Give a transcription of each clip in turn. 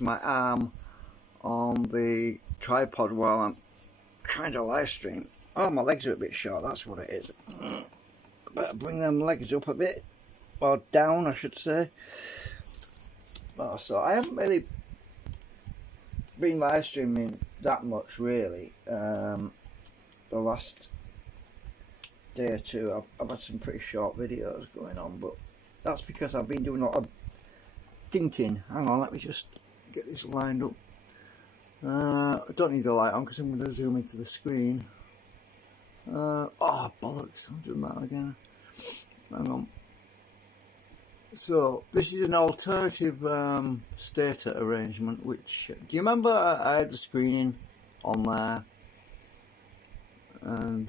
my arm on the tripod while I'm trying to live stream. Oh, my legs are a bit short, that's what it is. Better bring them legs up a bit, or down I should say. Oh, so I haven't really been live streaming that much really. The last day or two I've had some pretty short videos going on, but that's because I've been doing a lot of thinking. Hang on, let me just get this lined up. I don't need the light on because I'm going to zoom into the screen. Oh bollocks, I'm doing that again. Hang on. So this is an alternative stator arrangement, which, do you remember I had the screening on there, and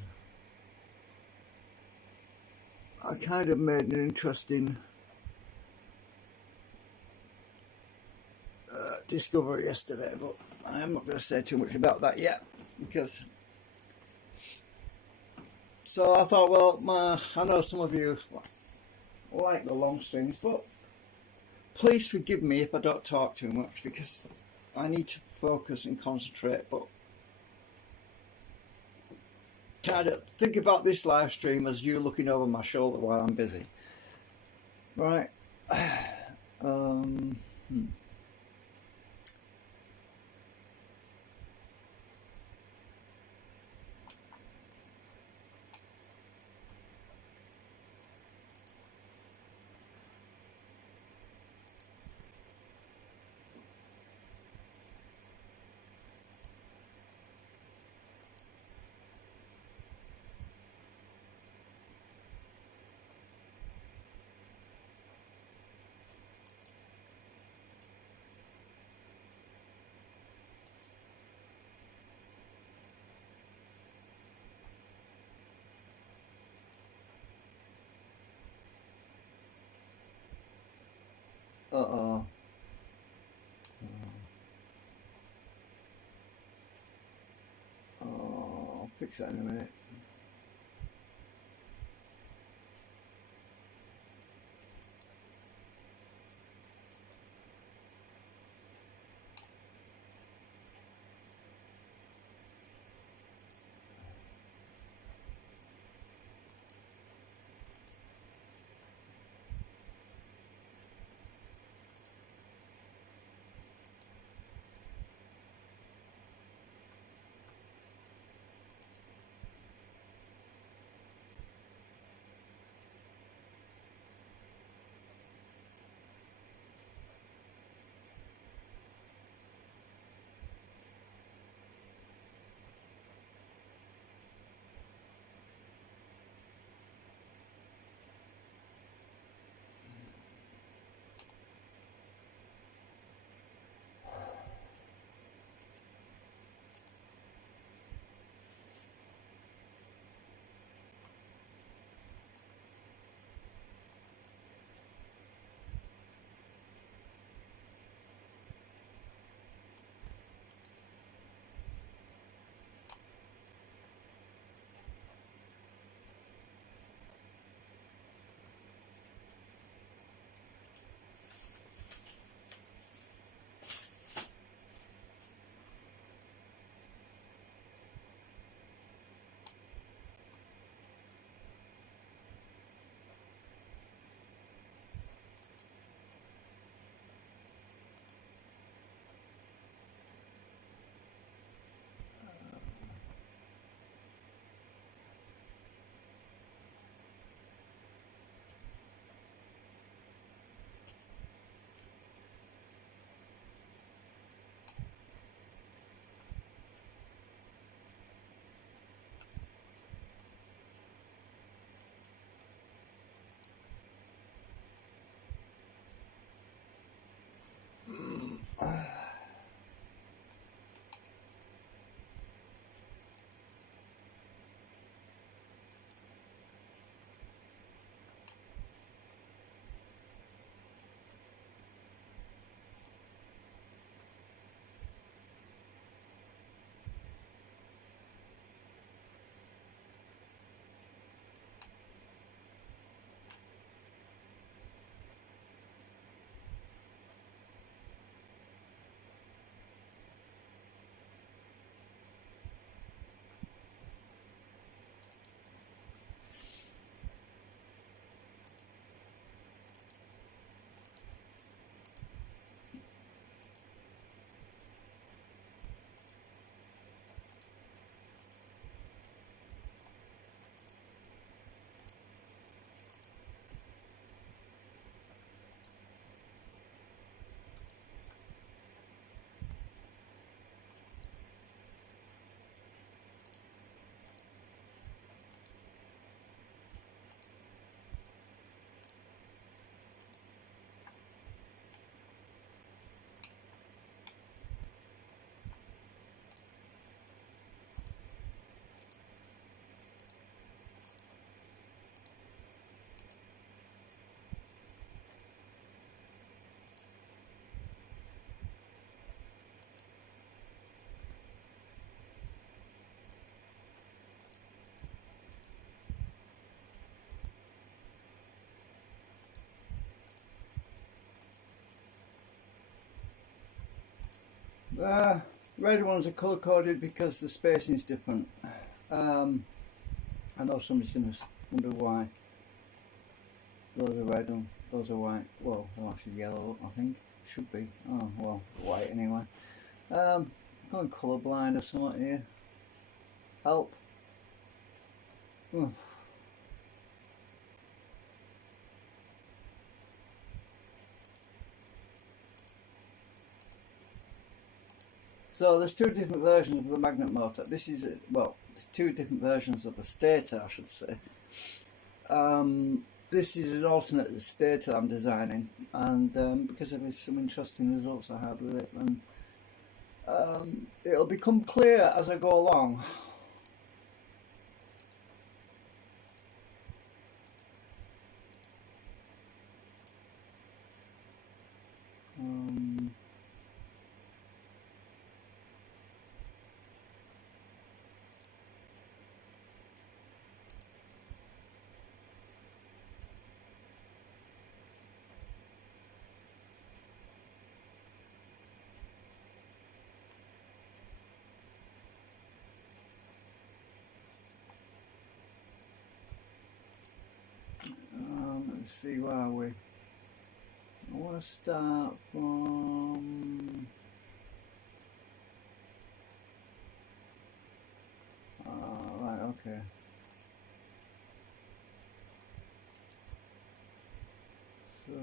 I kind of made an interesting discovery yesterday, but I'm not going to say too much about that yet, because so I thought, well, I know some of you like the long strings, but please forgive me if I don't talk too much, because I need to focus and concentrate, but kind of think about this live stream as you looking over my shoulder while I'm busy. Right. Uh-oh. I'll fix that in a minute. The red ones are colour coded because the spacing is different. I know somebody's going to wonder why those are red and those are white. Well, they're actually yellow, I think. Should be. Oh, well, white anyway. Going colourblind or something here. Help. Ooh. So there's two different versions of the magnet motor. This is, well, two different versions of the stator, I should say. This is an alternate stator I'm designing, and because of some interesting results I had with it, and it'll become clear as I go along. Let's see, where are we? I want to start from right, okay. So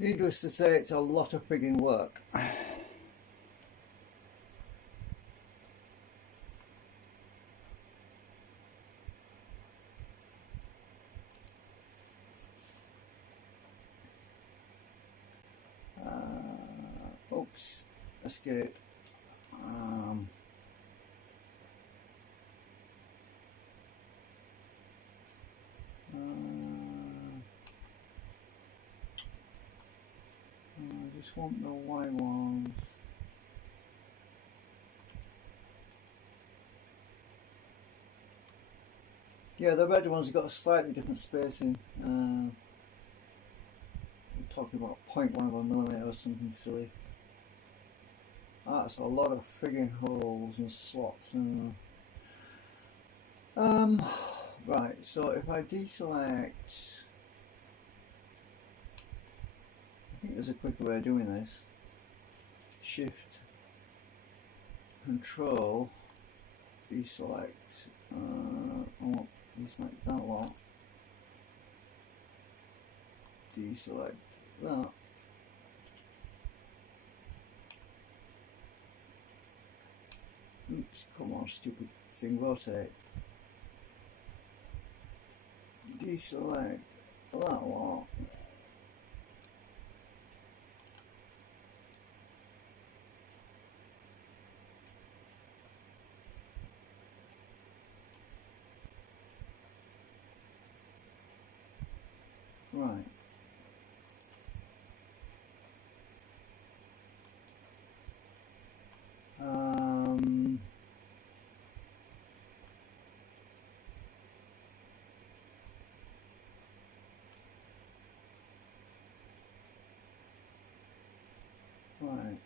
needless to say, it's a lot of frigging work. Oops, escape. I just want the white ones. Yeah, the red ones have got a slightly different spacing. I'm talking about 0.1 of a millimetre or something silly. That's a lot of frigging holes and slots. Right, so if I deselect, I think there's a quicker way of doing this. Shift, Control, deselect. I want to deselect that lot. Deselect that. Oops, come on, stupid thing, rotate. Deselect that lot. Right. Right.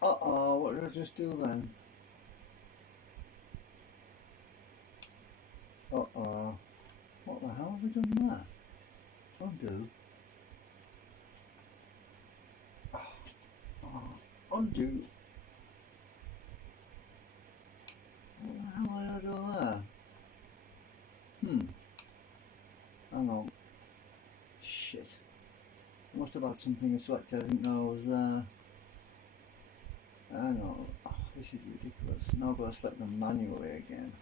Uh-oh, what did I just do then? have I done that? Undo. Undo. How did I do that? Hang on. Shit. I must have had something selected I didn't know was there. Hang on. Oh, this is ridiculous. Now I've got to select them manually again.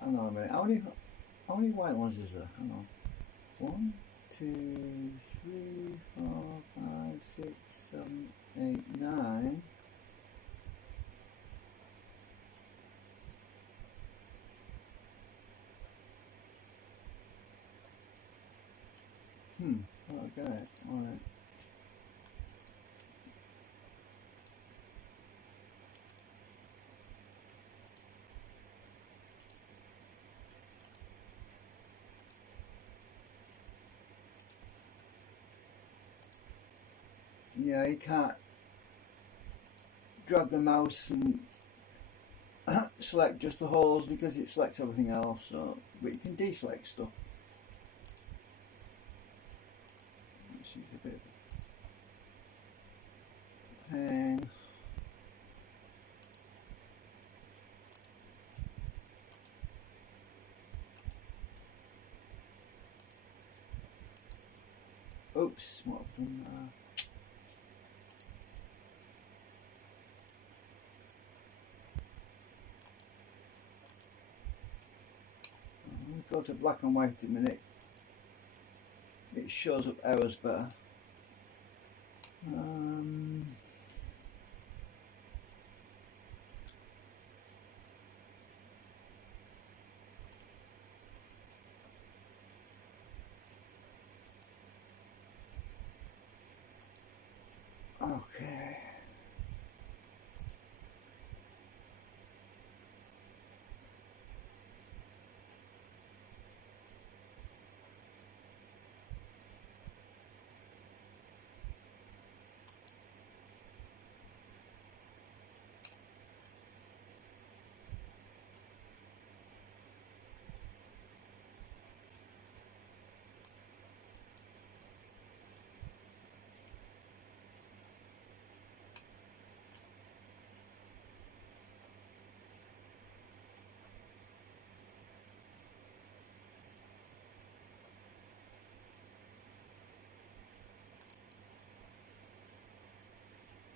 Hang on a minute. How many white ones is there? Hang on. 1, 2, 3, 4, 5, 6, 7, 8, 9. Okay, alright. Yeah, you can't drag the mouse and select just the holes because it selects everything else, so, but you can deselect stuff. Which is a bit of a pain. Oops, what I've done there. Go to black and white in a minute. It shows up errors better. Okay.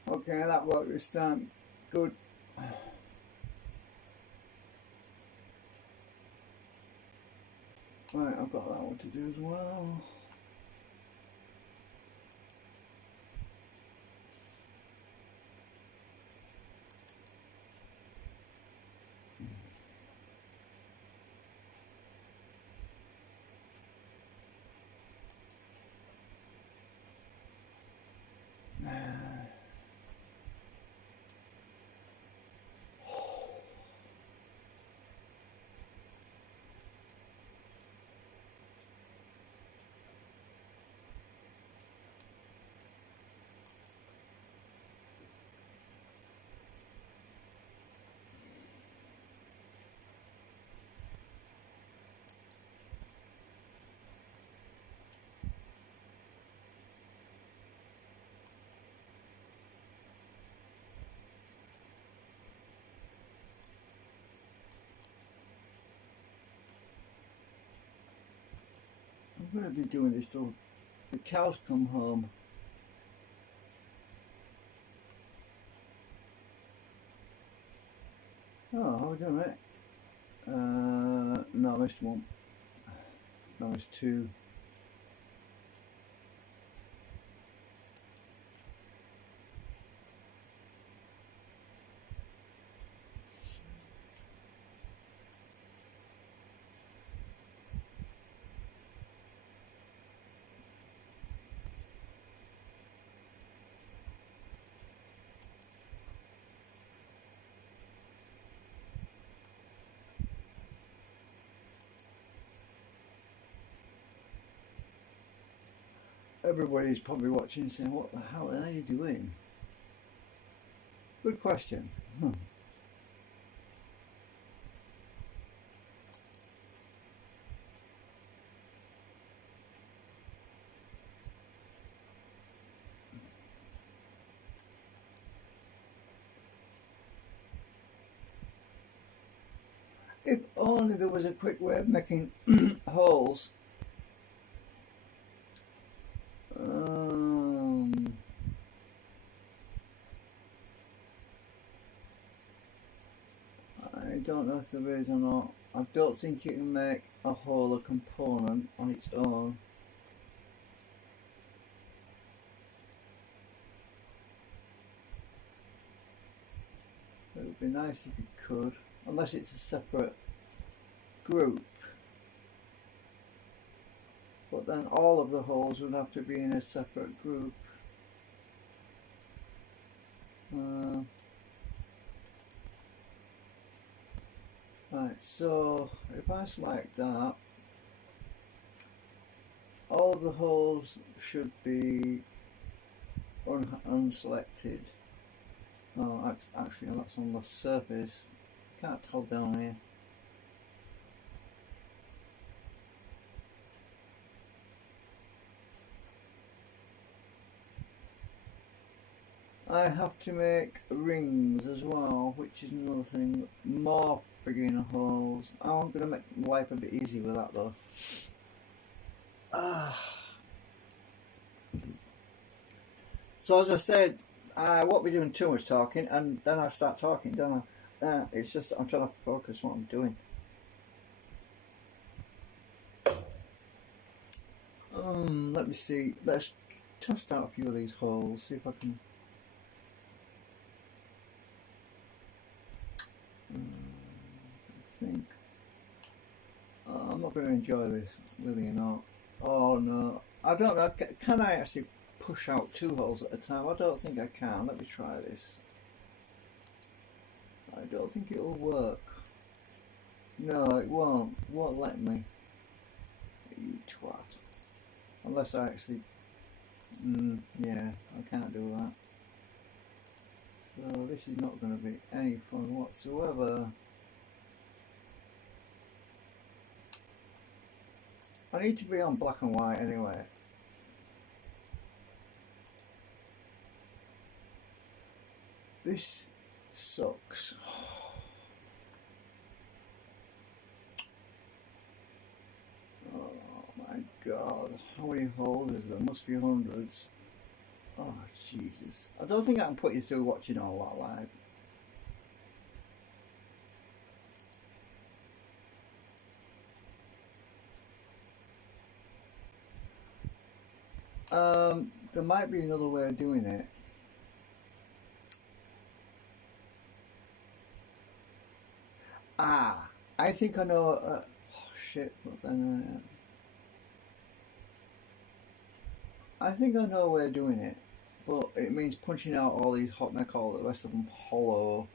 Okay, that worked this time. Good. Right, I've got that one to do as well. I'm going to be doing this till the cows come home. Oh, have we done it? No, I missed one. No, I missed two. Everybody's probably watching saying, what the hell are you doing? Good question. If only there was a quick way of making holes. I don't know if there is or not. I don't think you can make a hole a component on its own. It would be nice if you could, unless it's a separate group. But then all of the holes would have to be in a separate group. Right, so if I select that, all of the holes should be unselected. Oh, actually that's on the surface. Can't tell down here. I have to make rings as well, which is another thing. More frigging holes. I'm going to make life a bit easy with that though. So as I said, I won't be doing too much talking, and then I start talking, don't I? It's just I'm trying to focus on what I'm doing. Let me see. Let's test out a few of these holes. See if I can. I think I'm not going to enjoy this, really or not. Oh no, I don't know. Can I actually push out 2 holes at a time? I don't think I can. Let me try this. I don't think it'll work. No, it won't. It won't let me. You twat. Unless I actually... yeah, I can't do that. So this is not going to be any fun whatsoever. I need to be on black and white anyway. This sucks. Oh my god, how many holes is there? Must be hundreds. Oh Jesus. I don't think I can put you through watching all that live. There might be another way of doing it. I think I know. Oh shit! But then I think I know a way of doing it, but it means punching out all these hot, make all the rest of them hollow.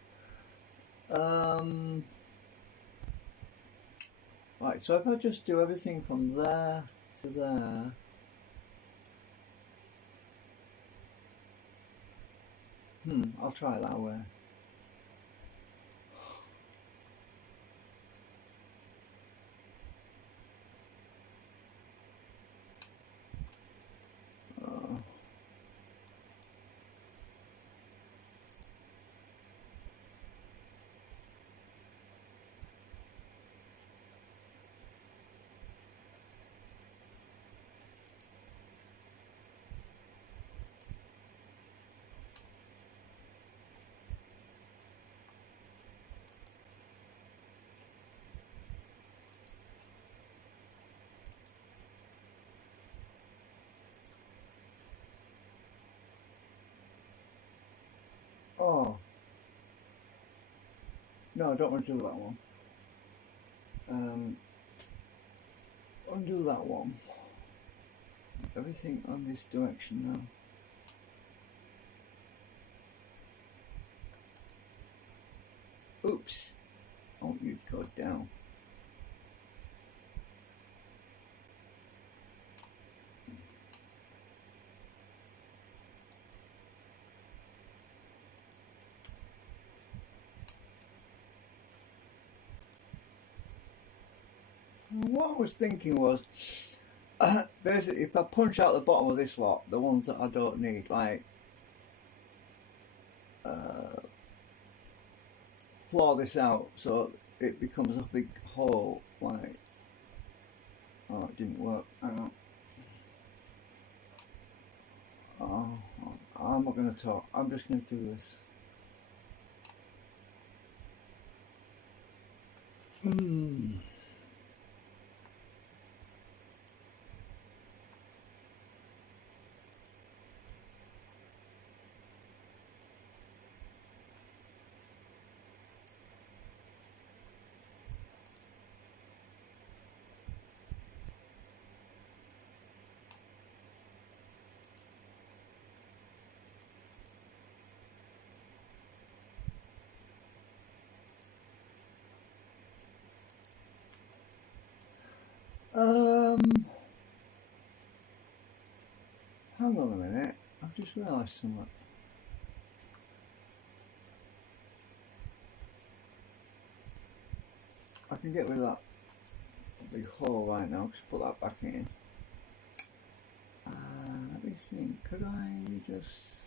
Right. So if I just do everything from there to there. I'll try it that way. Oh. No, I don't want to do that one. Undo that one. Everything on this direction now. Oops. Oh, you'd go down. What I was thinking was, basically, if I punch out the bottom of this lot, the ones that I don't need, like, floor this out, so it becomes a big hole. Like, oh, it didn't work. Hang on. Oh, I'm not going to talk. I'm just going to do this. Hang on a minute. I've just realised something. I can get rid of that big hole right now. Just put that back in. Let me think. Could I just?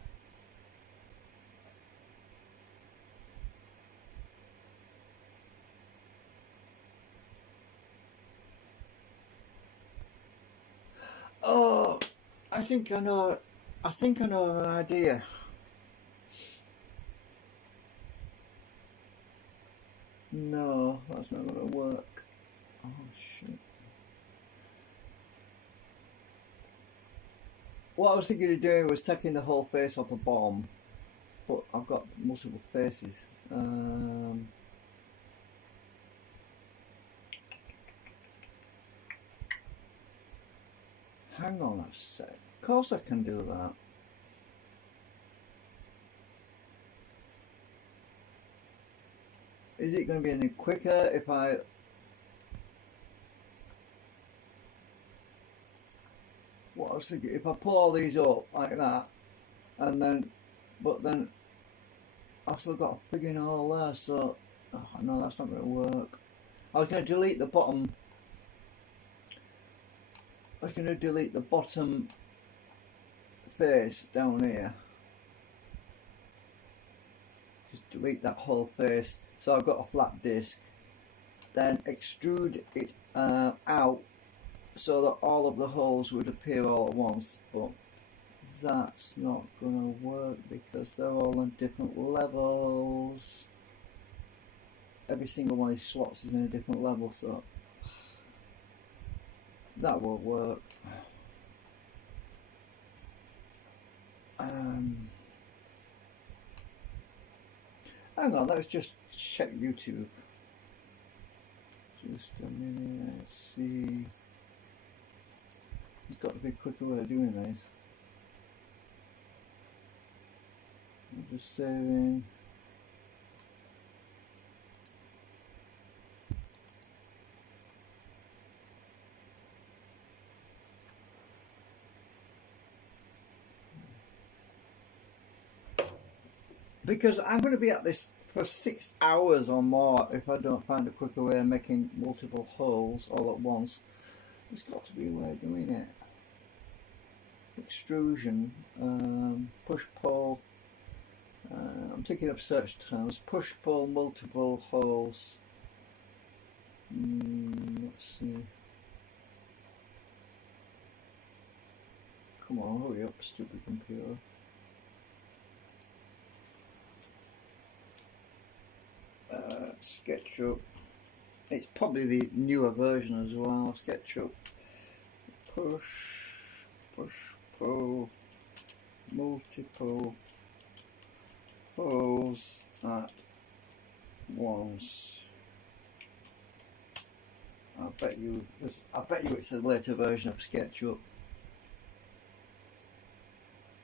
Oh, I think I know. I think I know an idea. No, that's not going to work. Oh shit. What I was thinking of doing was taking the whole face off a bomb, but I've got multiple faces. Hang on a sec. Of course I can do that. Is it going to be any quicker if I... What I was thinking, if I pull all these up like that, and then, but then I've still got a frigging hole there, so, oh no, that's not going to work. I was going to delete the bottom, I was going to delete the bottom face down here. Just delete that whole face, so I've got a flat disc, then extrude it out so that all of the holes would appear all at once, but that's not going to work because they're all on different levels. Every single one of these slots is in a different level, so that won't work. Hang on, let's just check YouTube. Just a minute, let's see. There's got to be a quicker way of doing this. I'm just saving. Because I'm going to be at this for 6 hours or more if I don't find a quicker way of making multiple holes all at once. There's got to be a way of doing it. Extrusion, push pull, I'm thinking of search terms, push pull multiple holes. Let's see. Come on, hurry up, stupid computer. SketchUp. It's probably the newer version as well. SketchUp. Push, pull, multiple holes at once. I bet you it's a later version of SketchUp.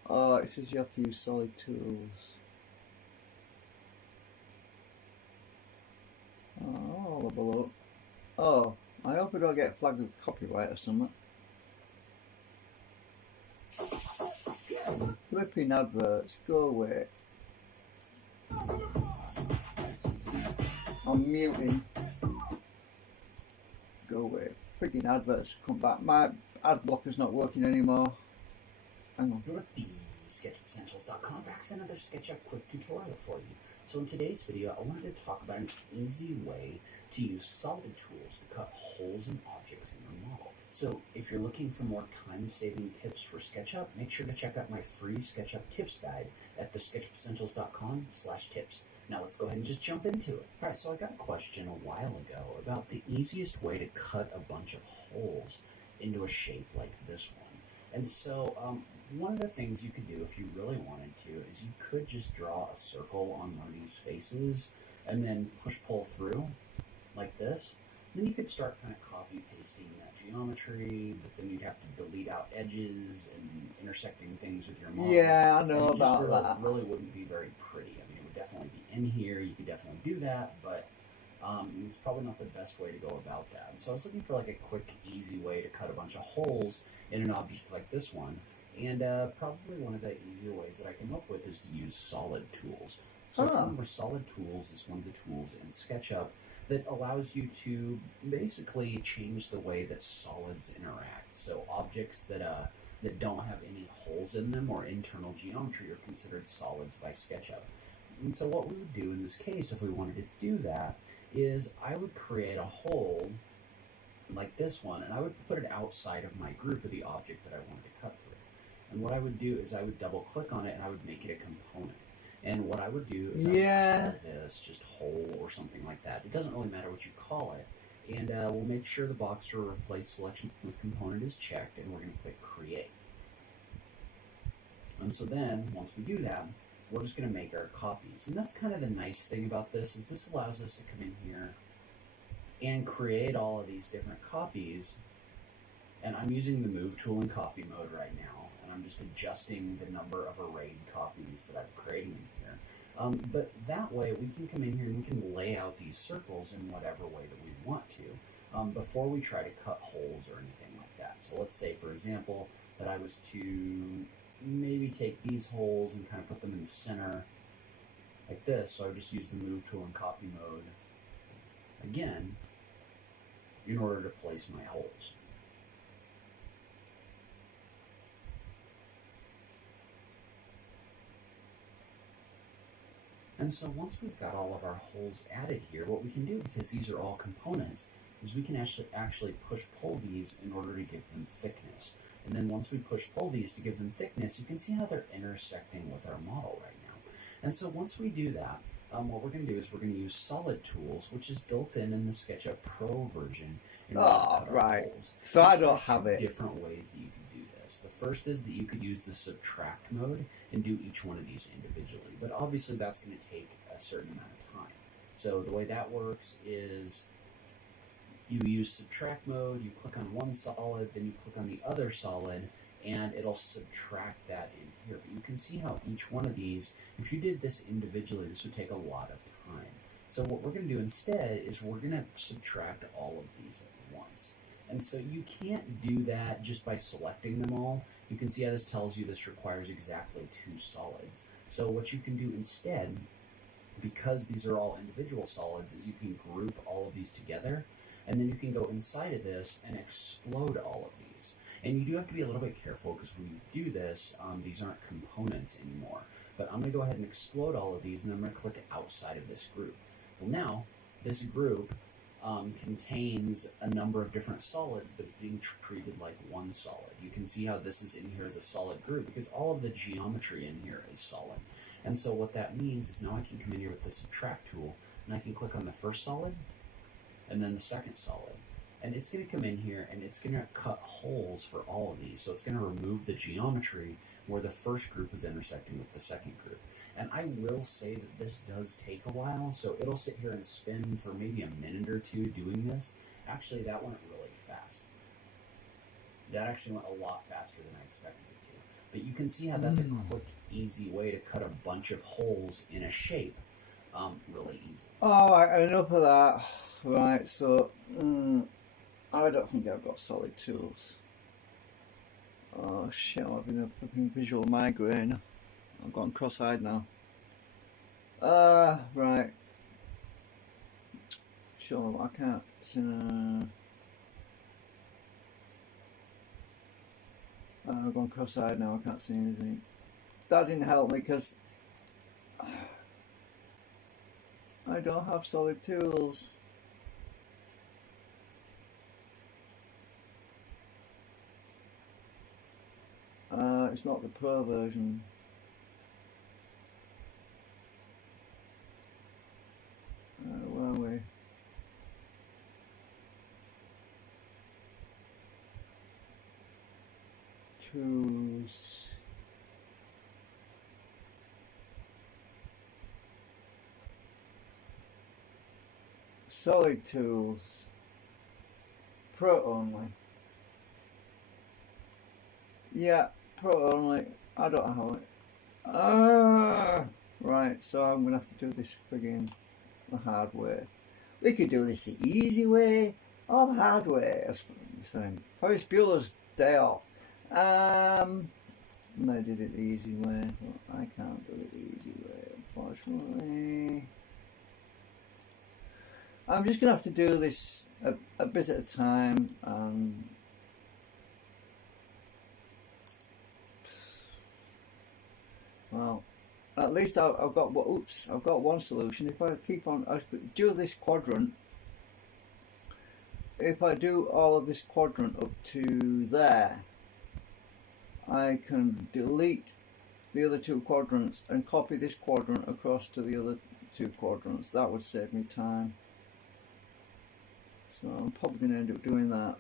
Oh, it says you have to use solid tools. Oh, I'll have a look. Oh, I hope I don't get flagged with copyright or something. Flipping adverts, go away. I'm muting. Go away. Freaking adverts come back. My ad blocker's not working anymore. Hang on. SketchUpessentials.com back with another SketchUp quick tutorial for you. So in today's video, I wanted to talk about an easy way to use solid tools to cut holes in objects in your model. So if you're looking for more time-saving tips for SketchUp, make sure to check out my free SketchUp tips guide at thesketchupessentials.com/tips. Now let's go ahead and just jump into it. All right, so I got a question a while ago about the easiest way to cut a bunch of holes into a shape like this one. And so one of the things you could do if you really wanted to is you could just draw a circle on one of these faces and then push-pull through like this. And then you could start kind of copy-pasting that geometry, but then you'd have to delete out edges and intersecting things with your model. Yeah, I know about that. It really wouldn't be very pretty. I mean, it would definitely be in here. You could definitely do that, but it's probably not the best way to go about that. And so I was looking for like a quick, easy way to cut a bunch of holes in an object like this one. And probably one of the easier ways that I came up with is to use solid tools. So remember, solid tools is one of the tools in SketchUp that allows you to basically change the way that solids interact. So objects that don't have any holes in them or internal geometry are considered solids by SketchUp. And so what we would do in this case, if we wanted to do that, is I would create a hole like this one, and I would put it outside of my group of the object that I wanted to cut through. And what I would do is I would double click on it and I would make it a component. And what I would do is I would call this just hole or something like that. It doesn't really matter what you call it. And we'll make sure the box for replace selection with component is checked, and we're going to click create. And so then once we do that, we're just going to make our copies. And that's kind of the nice thing about this, is this allows us to come in here and create all of these different copies. And I'm using the move tool in copy mode right now, and I'm just adjusting the number of arrayed copies that I'm creating in here. But that way we can come in here and we can lay out these circles in whatever way that we want to before we try to cut holes or anything like that. So let's say, for example, that I was to maybe take these holes and kind of put them in the center like this. So I would just use the move tool in copy mode again in order to place my holes. And so once we've got all of our holes added here, what we can do, because these are all components, is we can actually push-pull these in order to give them thickness. And then once we push-pull these to give them thickness, you can see how they're intersecting with our model right now. And so once we do that, what we're going to do is we're going to use solid tools, which is built in the SketchUp Pro version. In order to cut our holes. So I don't have it. Different ways that you can do this. The first is that you could use the subtract mode and do each one of these individually. But obviously that's going to take a certain amount of time. So the way that works is you use subtract mode, you click on one solid, then you click on the other solid, and it'll subtract that in here. But you can see how each one of these, if you did this individually, this would take a lot of time. So what we're going to do instead is we're going to subtract all of these at once. And so you can't do that just by selecting them all. You can see how this tells you this requires exactly 2 solids. So what you can do instead, because these are all individual solids, is you can group all of these together, and then you can go inside of this and explode all of these. And you do have to be a little bit careful, because when you do this, these aren't components anymore. But I'm going to go ahead and explode all of these, and I'm going to click outside of this group. Well, now this group contains a number of different solids, but it's being treated like one solid. You can see how this is in here as a solid group because all of the geometry in here is solid. And so what that means is now I can come in here with the subtract tool, and I can click on the first solid and then the second solid. And it's going to come in here and it's going to cut holes for all of these. So it's going to remove the geometry where the first group is intersecting with the second group. And I will say that this does take a while, so it'll sit here and spin for maybe a minute or two doing this. Actually, that went really fast. That actually went a lot faster than I expected it to. But you can see how that's a quick, easy way to cut a bunch of holes in a shape really easy. Alright, enough of that. Right, so I don't think I've got solid tools. Oh shit, I'm having a fucking visual migraine. I've gone cross-eyed now. Right. Sure, I can't. I've gone cross-eyed now, I can't see anything. That didn't help me because I don't have solid tools. It's not the Pro version. Where are we? Tools. Solid tools. Pro only. Yeah, Pro only. I don't have it. Right, so I'm gonna have to do this friggin' the hard way. We could do this the easy way or the hard way. That's what I'm saying. Ferris Bueller's Day Off. They did it the easy way, but I can't do it the easy way, unfortunately. I'm just gonna have to do this a bit at a time. Well, at least I've got one solution. If I keep on, I do this quadrant. If I do all of this quadrant up to there, I can delete the other two quadrants and copy this quadrant across to the other two quadrants. That would save me time. So I'm probably going to end up doing that.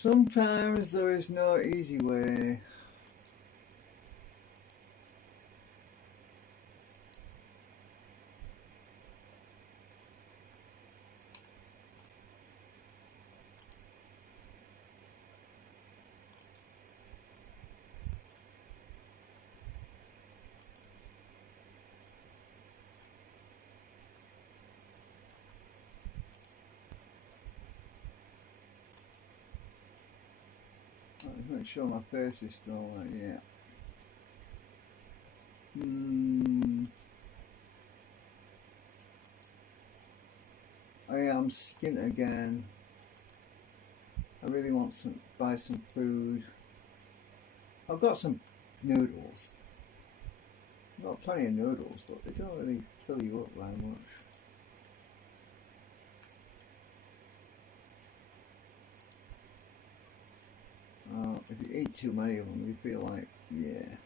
Sometimes there is no easy way. Make sure my face is still there, yeah. I am skint again. I really want to buy some food. I've got some noodles. I've got plenty of noodles, but they don't really fill you up very much. If you eat too many of them, you feel like, yeah.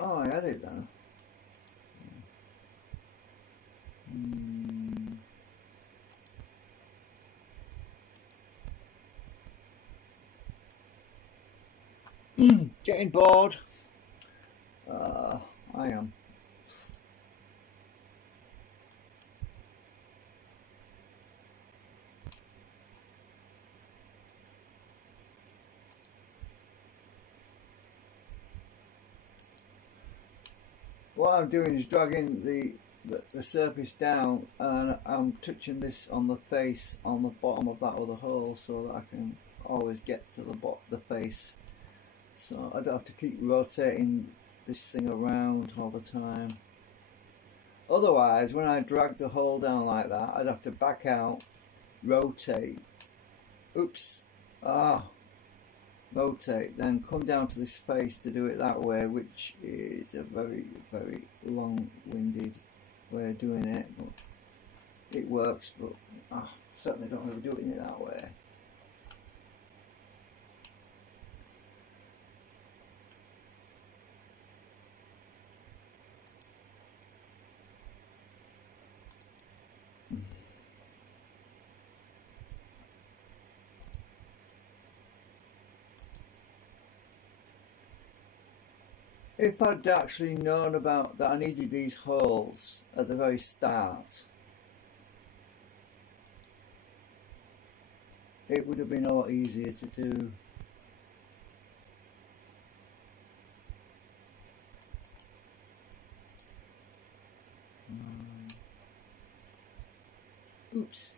Oh, I had it then. Getting bored. I am. What I'm doing is dragging the surface down, and I'm touching this on the face on the bottom of that other hole so that I can always get to the face, so I don't have to keep rotating this thing around all the time. Otherwise, when I drag the hole down like that, I'd have to back out, rotate, rotate, then come down to this face to do it that way, which is a very, very long-winded way of doing it, but it works, but certainly don't ever do it in it that way. If I'd actually known about that I needed these holes at the very start, it would have been a lot easier to do. Oops.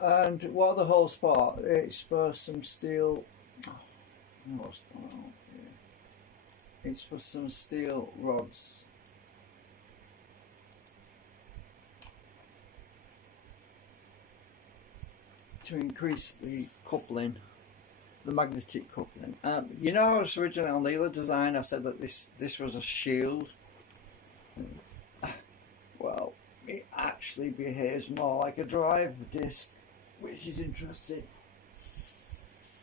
And while the whole spot, it's for some steel. What's going on here? It's for some steel rods. To increase the coupling, the magnetic coupling. You know, I was originally on the other design, I said that this was a shield. Well, it actually behaves more like a drive disc, which is interesting.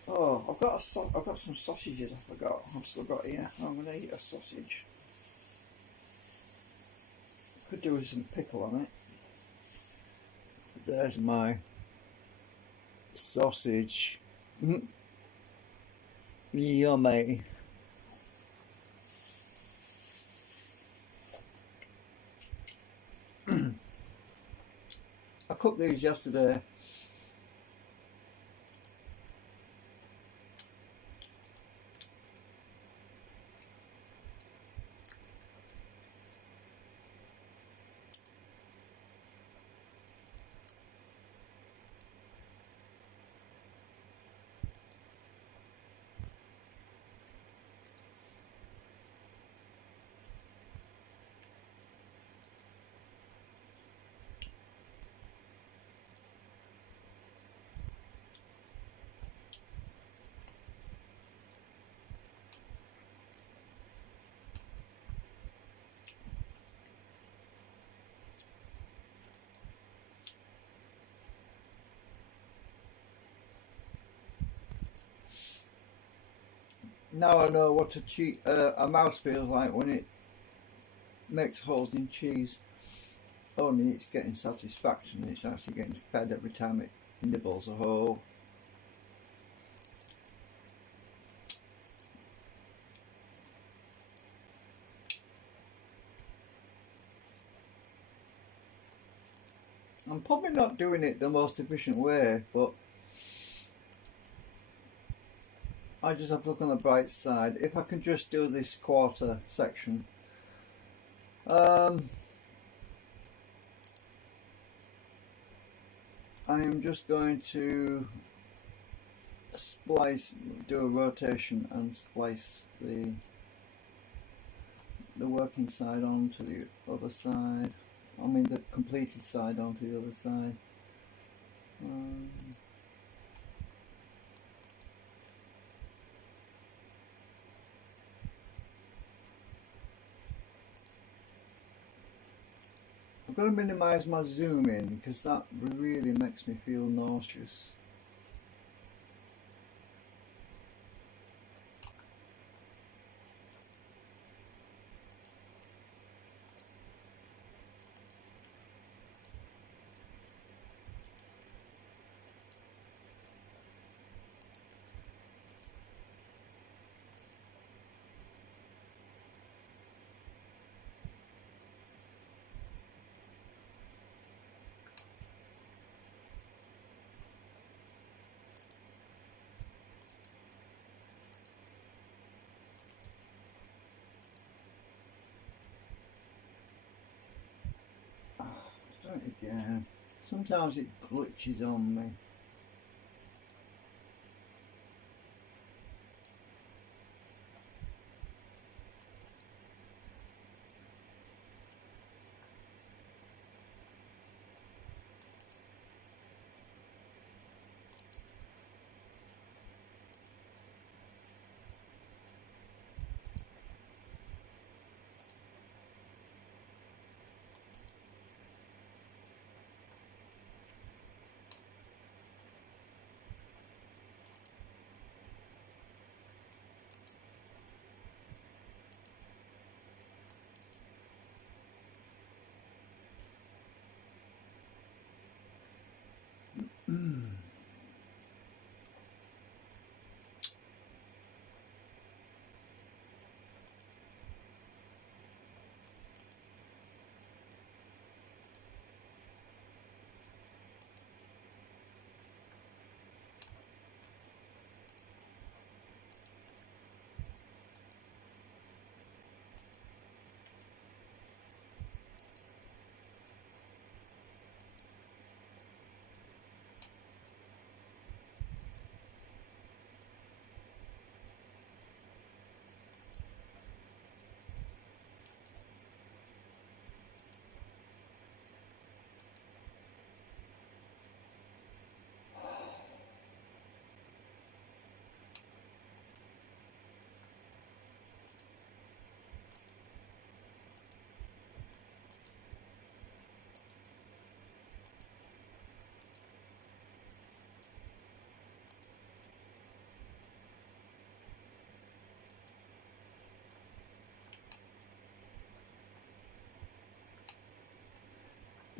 Oh, I've got some sausages I forgot. I've still got here. I'm gonna eat a sausage. Could do with some pickle on it. There's my sausage. Yummy. I cooked these yesterday. Now I know what a mouse feels like when it makes holes in cheese. Only it's getting satisfaction. It's actually getting fed every time it nibbles a hole. I'm probably not doing it the most efficient way, but I just have to look on the bright side. If I can just do this quarter section, I am just going to do a rotation and splice the working side onto the other side. I mean the completed side onto the other side. I've got to minimise my zoom in because that really makes me feel nauseous. Let's do it again. Sometimes it glitches on me.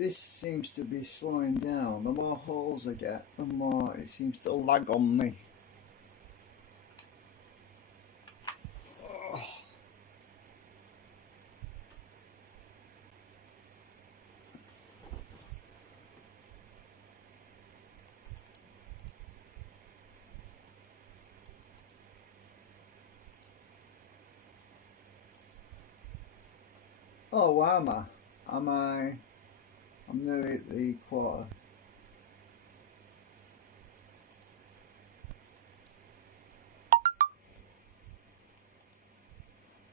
this seems to be slowing down. The more holes I get, the more it seems to lag on me. Oh, where am I? I'm nearly at the quarter.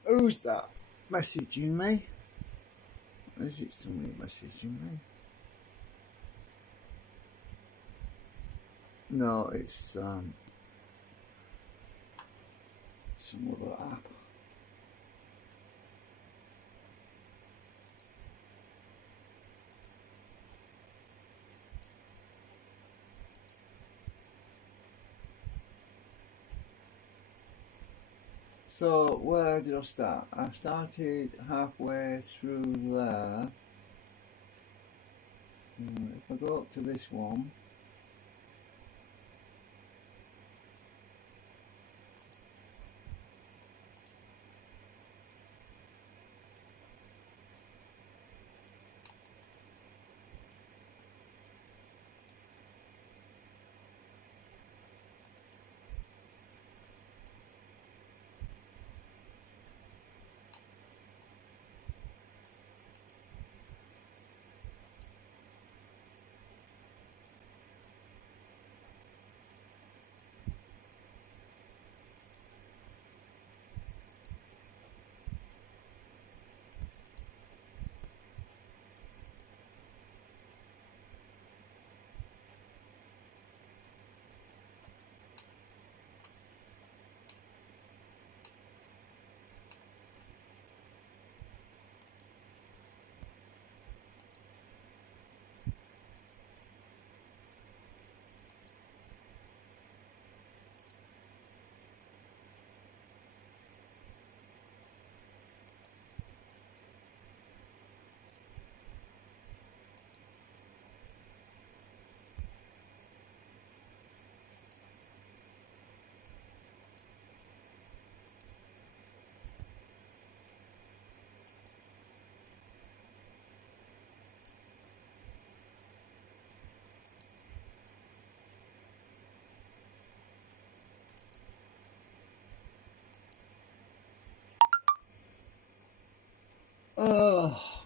Who's that messaging me? Is it somebody messaging me? No, it's some other app. So where did I start? I started halfway through there. So if I go up to this one,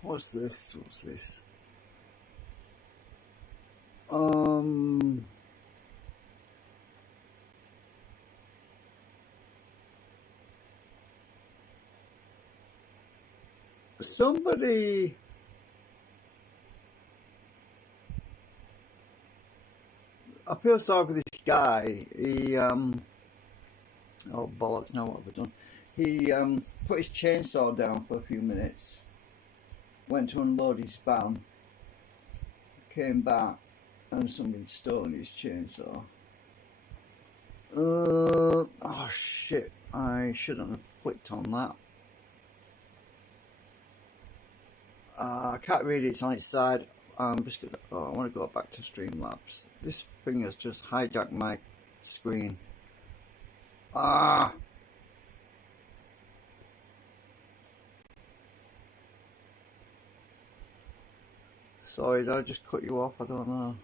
what's this? Somebody. I feel sorry for this guy. He oh bollocks! Now what have I done? He put his chainsaw down for a few minutes. Went to unload his van. Came back, and somebody stolen his chainsaw. Oh shit! I shouldn't have clicked on that. I can't read it. It's on its side. I'm just gonna. Oh, I want to go back to Streamlabs. This thing has just hijacked my screen. Ah. Sorry, did I just cut you off? I don't know.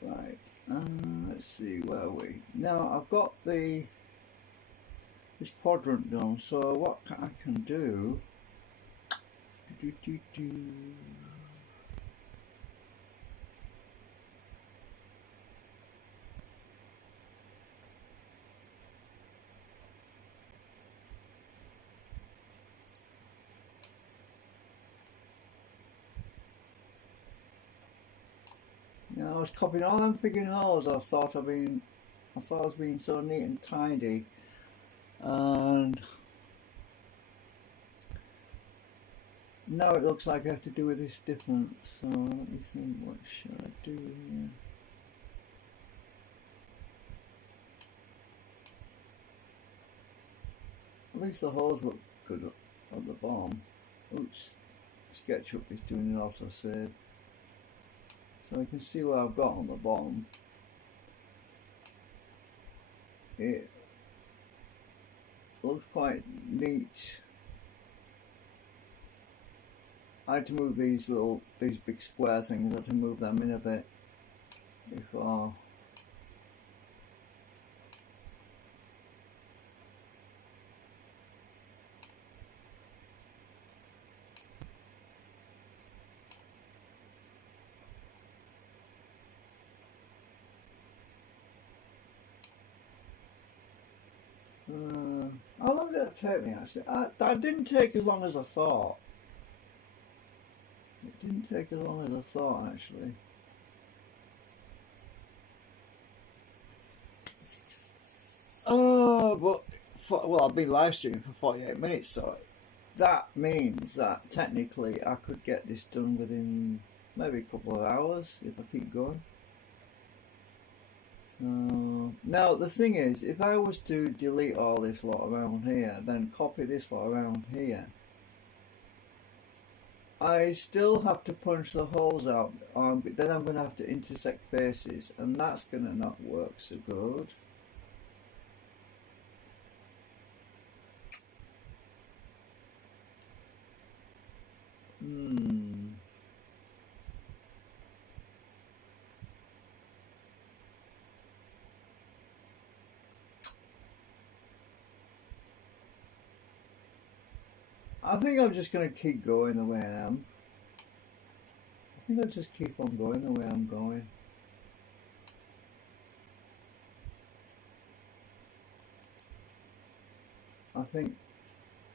Right. Let's see. Where are we? Now I've got this quadrant done. So what I can do? I was copying all them frigging holes. I thought I was being so neat and tidy, and now it looks like I have to do with this different. So let me think. What should I do here? At least the holes look good at the bottom. Oops, SketchUp is doing an autosave. So you can see what I've got on the bottom. It looks quite neat. I had to move these big square things. I had to move them in a bit before. How long did that take me actually? That didn't take as long as I thought. It didn't take as long as I thought actually. Well, I've been live streaming for 48 minutes, so that means that technically I could get this done within maybe a couple of hours if I keep going. So now the thing is, if I was to delete all this lot around here, then copy this lot around here, I still have to punch the holes out, but then I'm going to have to intersect faces, and that's going to not work so good. I think I'm just going to keep going the way I am. I think I'll just keep on going the way I'm going. I think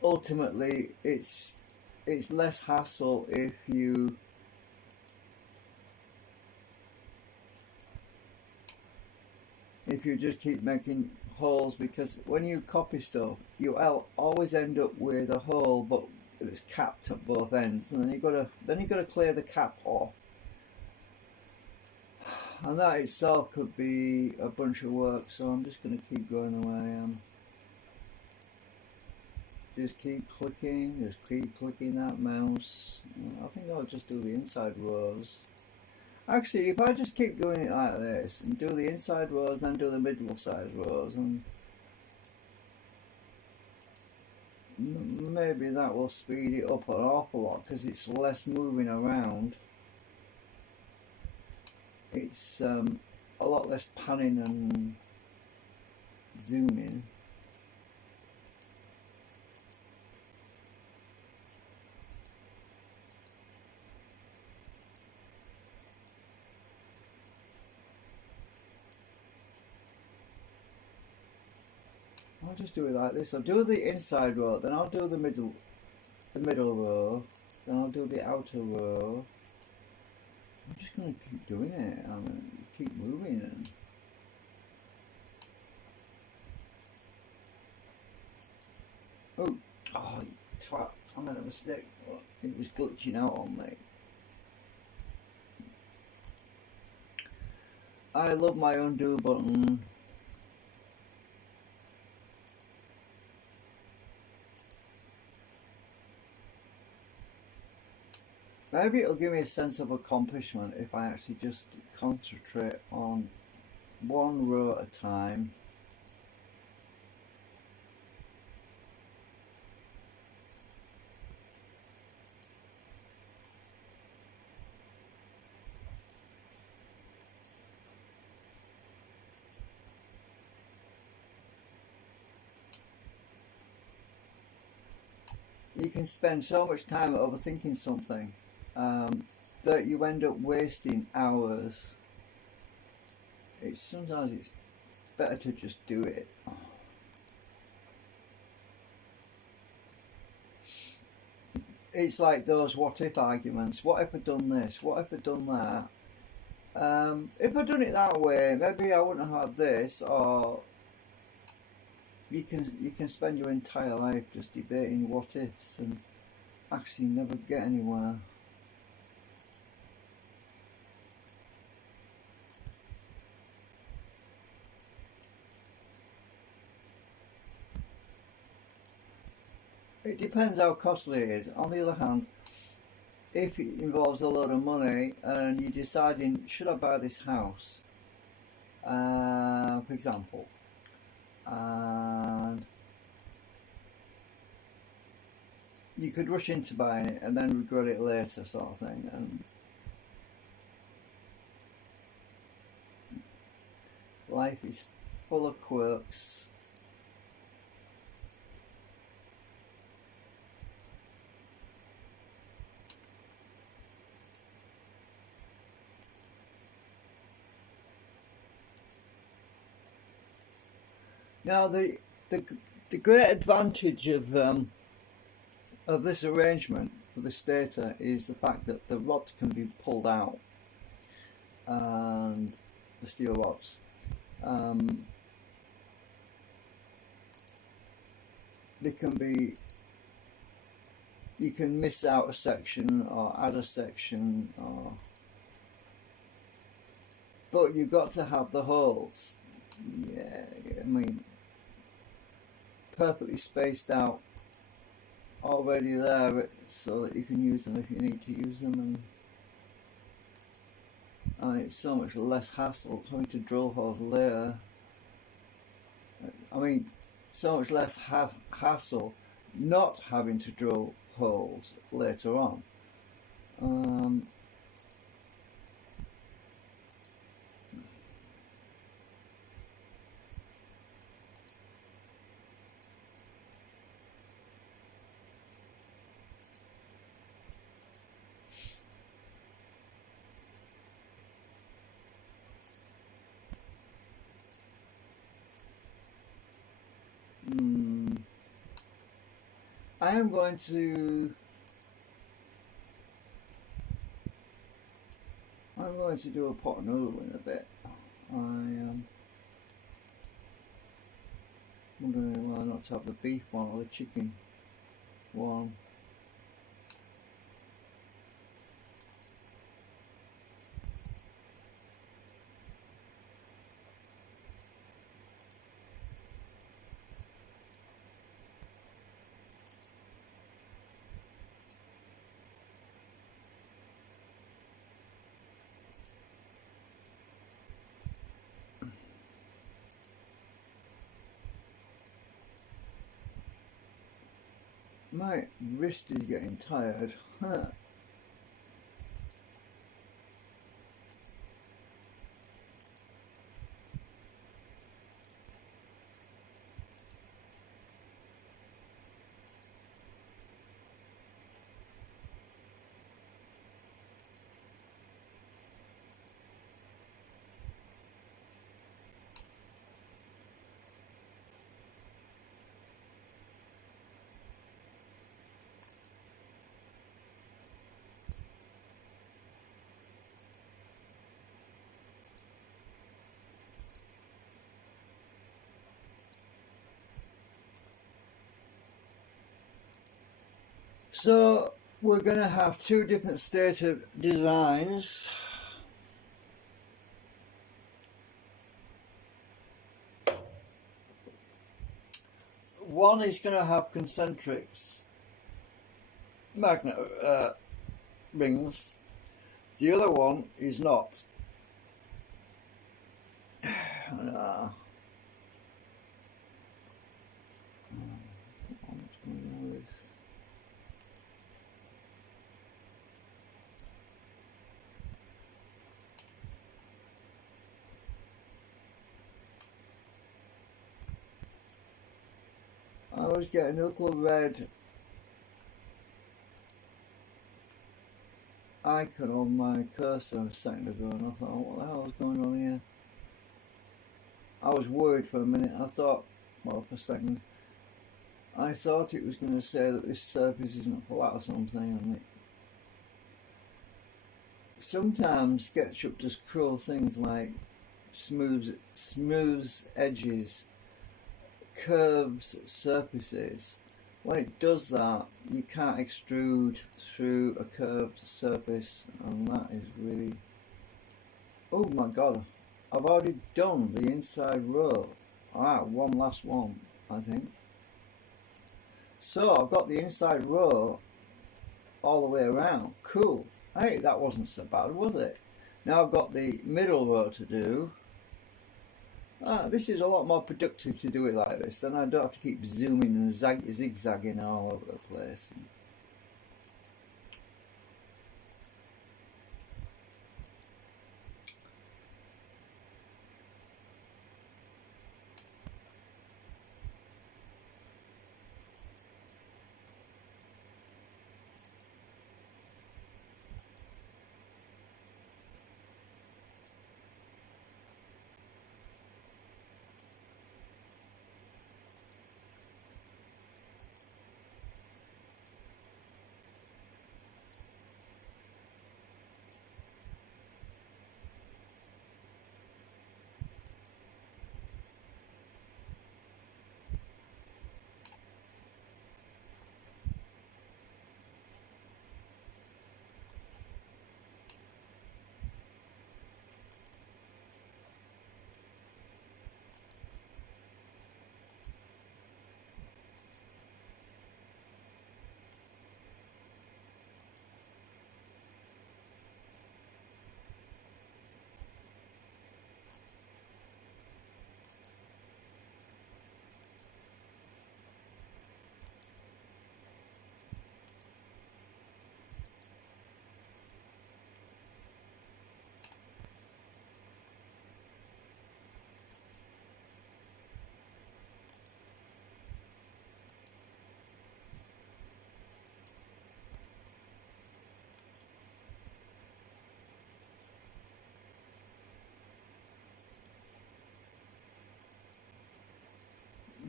ultimately it's less hassle if you just keep making holes, because when you copy stuff you always end up with a hole but it's capped at both ends, and then you gotta clear the cap off, and that itself could be a bunch of work. So I'm just going to keep going the way I am. Just keep clicking that mouse. I think I'll just do the inside rows. Actually, if I just keep doing it like this and do the inside rows, then do the middle side rows, and maybe that will speed it up an awful lot because it's less moving around. It's a lot less panning and zooming. I'll just do it like this. I'll do the inside row, then I'll do the middle row, then I'll do the outer row. I'm just going to keep doing it. I'm going to keep moving it. Oh, you twat. I made a mistake. It was glitching out on me. I love my undo button. Maybe it'll give me a sense of accomplishment if I actually just concentrate on one row at a time. You can spend so much time overthinking something that you end up wasting hours. Sometimes it's better to just do it. It's like those what if arguments. What if I'd done this? What if I'd done that? If I'd done it that way, maybe I wouldn't have had this. Or you can spend your entire life just debating what ifs and actually never get anywhere. it depends how costly it is. On the other hand, if it involves a lot of money and you're deciding, should I buy this house, for example, and you could rush into buying it and then regret it later, sort of thing. And life is full of quirks. Now, the great advantage of this arrangement for the stator is the fact that the rods can be pulled out, and the steel rods. They can be. You can miss out a section or add a section, but you've got to have the holes. Yeah, I mean, perfectly spaced out, already there, so that you can use them if you need to use them, and it's so much less hassle having to drill holes later. I mean, so much less hassle not having to drill holes later on. I am going to do a pot noodle in a bit. I am wondering whether or not to have the beef one or the chicken one. My wrist is getting tired. Huh. So we're going to have two different stator designs. One is going to have concentric magnet rings. The other one is not. I was getting a little red icon on my cursor a second ago, and I thought, what the hell is going on here? I was worried for a minute. I thought, well, for a second, I thought it was going to say that this surface isn't flat or something, and sometimes SketchUp does cruel things like smooths edges, curves surfaces. When it does that, you can't extrude through a curved surface, and that is really... Oh my god, I've already done the inside row. Alright, one last one, I think. So I've got the inside row all the way around. Cool. Hey, that wasn't so bad, was it? Now I've got the middle row to do. This is a lot more productive to do it like this. Then I don't have to keep zooming and zigzagging all over the place.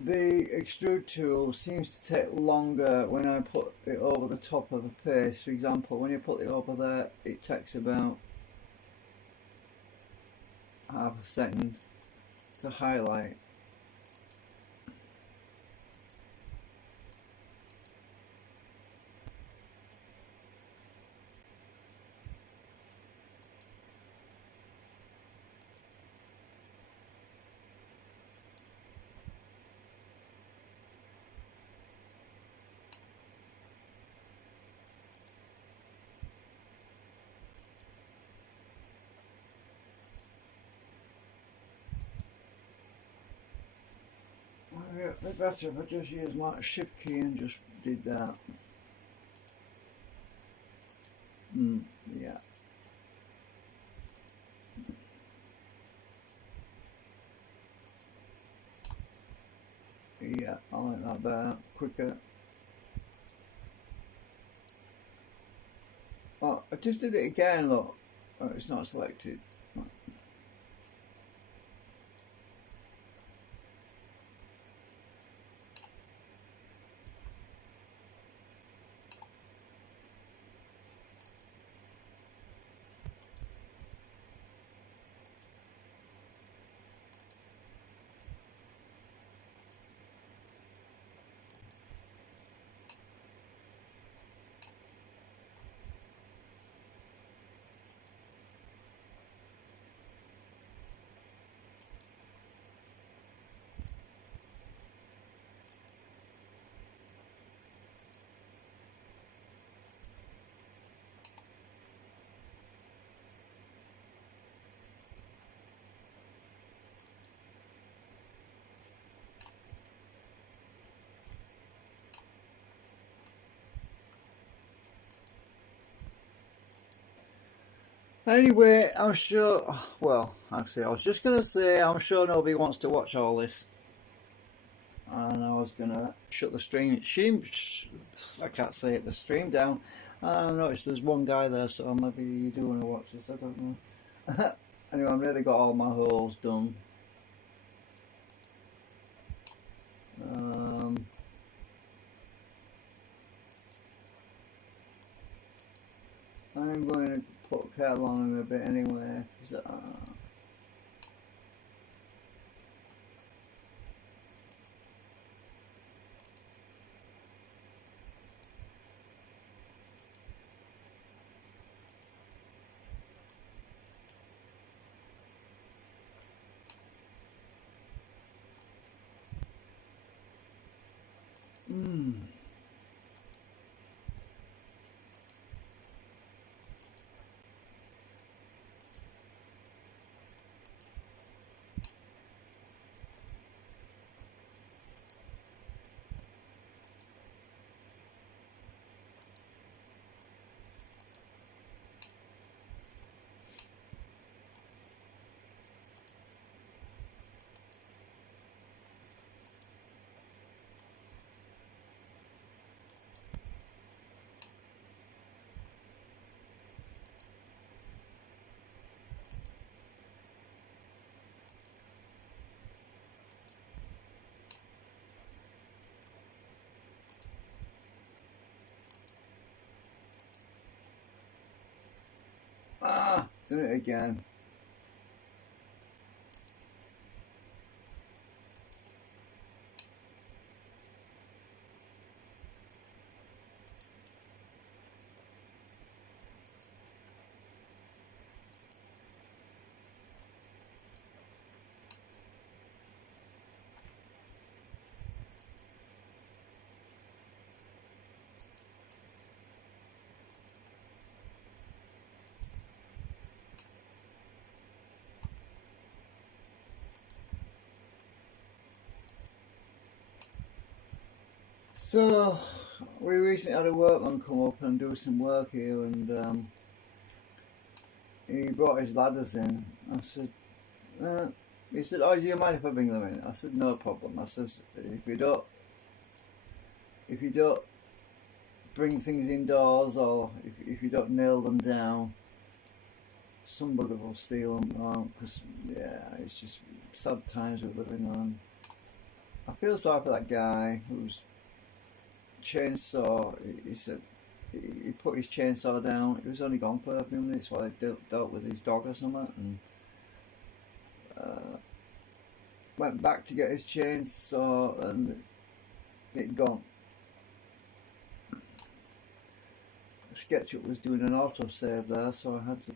The extrude tool seems to take longer when I put it over the top of a face. For example, when you put it over there, it takes about half a second to highlight. It'd be better if I just used my shift key and just did that. Yeah. Yeah, I like that better, quicker. Oh, I just did it again, look. Oh, it's not selected. Anyway, I'm sure, well, actually, I was just going to say, I'm sure nobody wants to watch all this. And I was going to shut the stream, I can't say it, the stream down. I noticed there's one guy there, so maybe you do want to watch this, I don't know. Anyway, I've nearly got all my holes done. I'm going to put kettle on in a bit anyway. Do it again. So we recently had a workman come up and do some work here, and he brought his ladders in. I said, he said, "Oh, do you mind if I bring them in?" I said, "No problem." I says, if you don't bring things indoors, or if you don't nail them down, somebody will steal them." Because yeah, it's just sad times we're living on. I feel sorry for that guy whose chainsaw. He said he put his chainsaw down. It was only gone for a few minutes while he dealt with his dog or something, and went back to get his chainsaw, and it gone. SketchUp was doing an autosave there, so I had to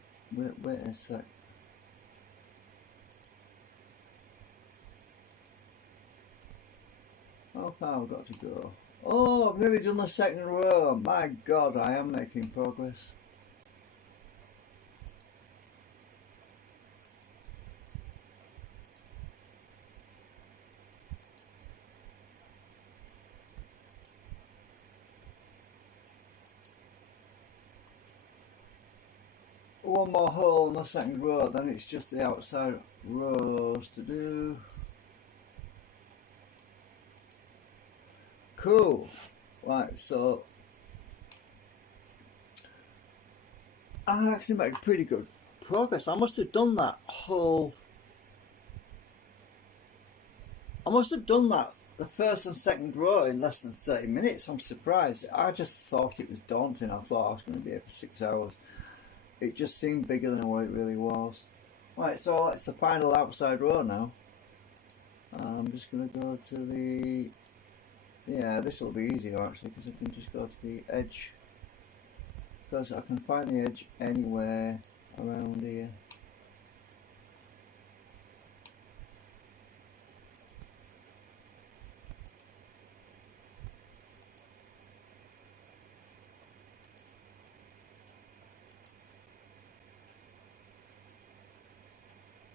wait a sec. How far I've got to go? Oh, I've nearly done the second row. My God, I am making progress. One more hole in the second row, then it's just the outside rows to do. Cool. Right, so I actually made pretty good progress. I must have done that the first and second row in less than 30 minutes. I'm surprised. I just thought it was daunting. I thought I was going to be here for 6 hours. It just seemed bigger than what it really was. Right, so that's the final outside row now. I'm just going to go to the... Yeah, this will be easier actually, because I can just go to the edge. Because I can find the edge anywhere around here.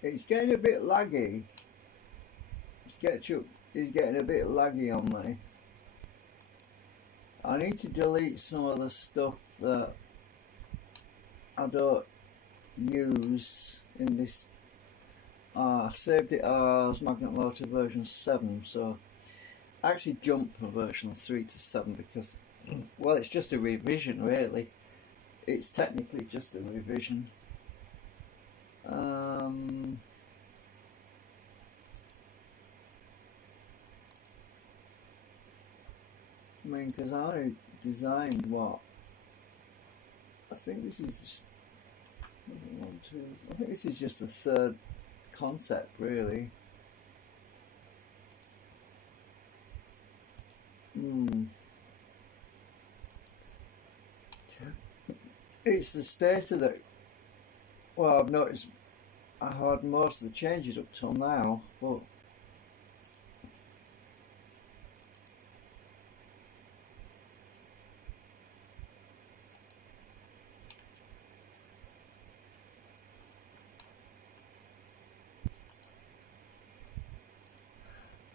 It's getting a bit laggy. SketchUp is getting a bit laggy on me. I need to delete some of the stuff that I don't use in this. I saved it as Magnet Motor version 7, so I actually jumped from version 3 to 7 because, well, it's just a revision really. It's technically just a revision. I mean, because I designed what? I think this is just, I think this is just the third concept, really. It's the stator that, well, I've noticed I had most of the changes up till now, but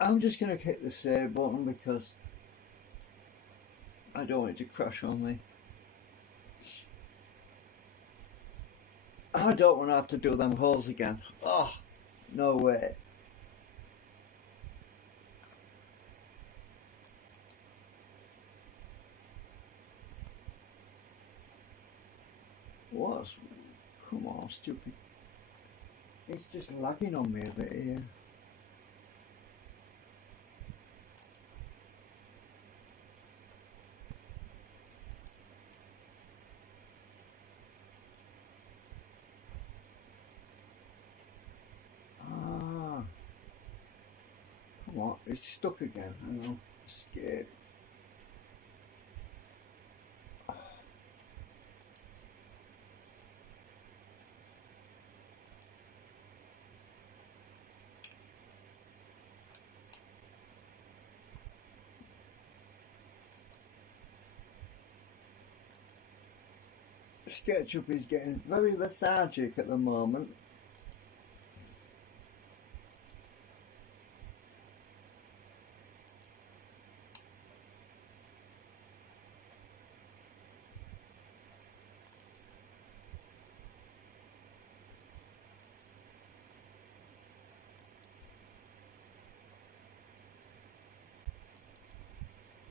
I'm just going to hit the save button because I don't want it to crash on me. I don't want to have to do them holes again. Oh, no way. What? Come on, stupid. It's just lagging on me a bit here. It's stuck again. I know. Scared. SketchUp is getting very lethargic at the moment.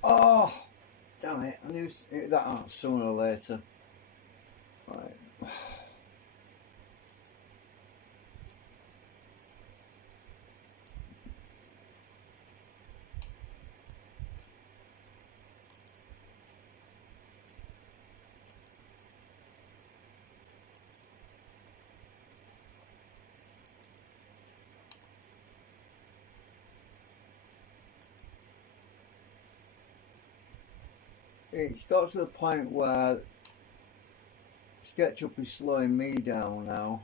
Oh, damn it! I knew that out sooner or later. Right. It's got to the point where SketchUp is slowing me down now.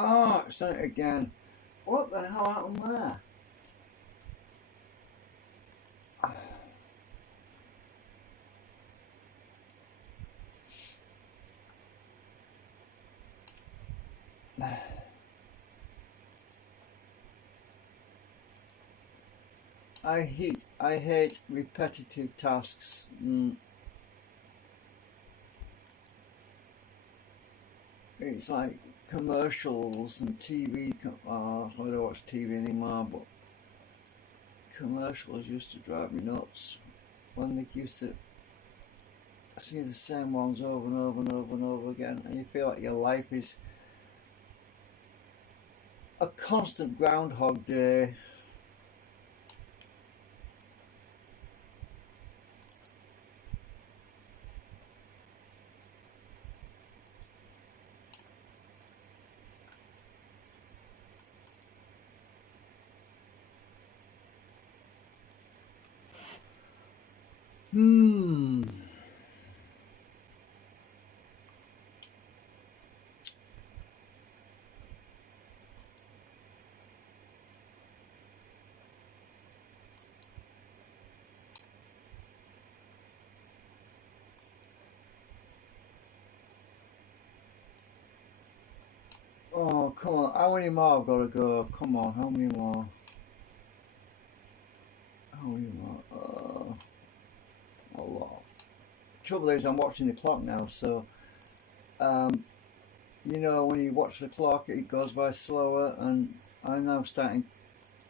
Oh, it's done it again. What the hell happened there? I hate repetitive tasks. It's like commercials and TV. I don't watch TV anymore, but commercials used to drive me nuts when they used to see the same ones over and over and over and over again, and you feel like your life is a constant Groundhog Day. Oh, come on. How many more I've got to go? Come on, how many more? How many more? A lot. Trouble is, I'm watching the clock now, so you know, when you watch the clock, it goes by slower, and I'm now starting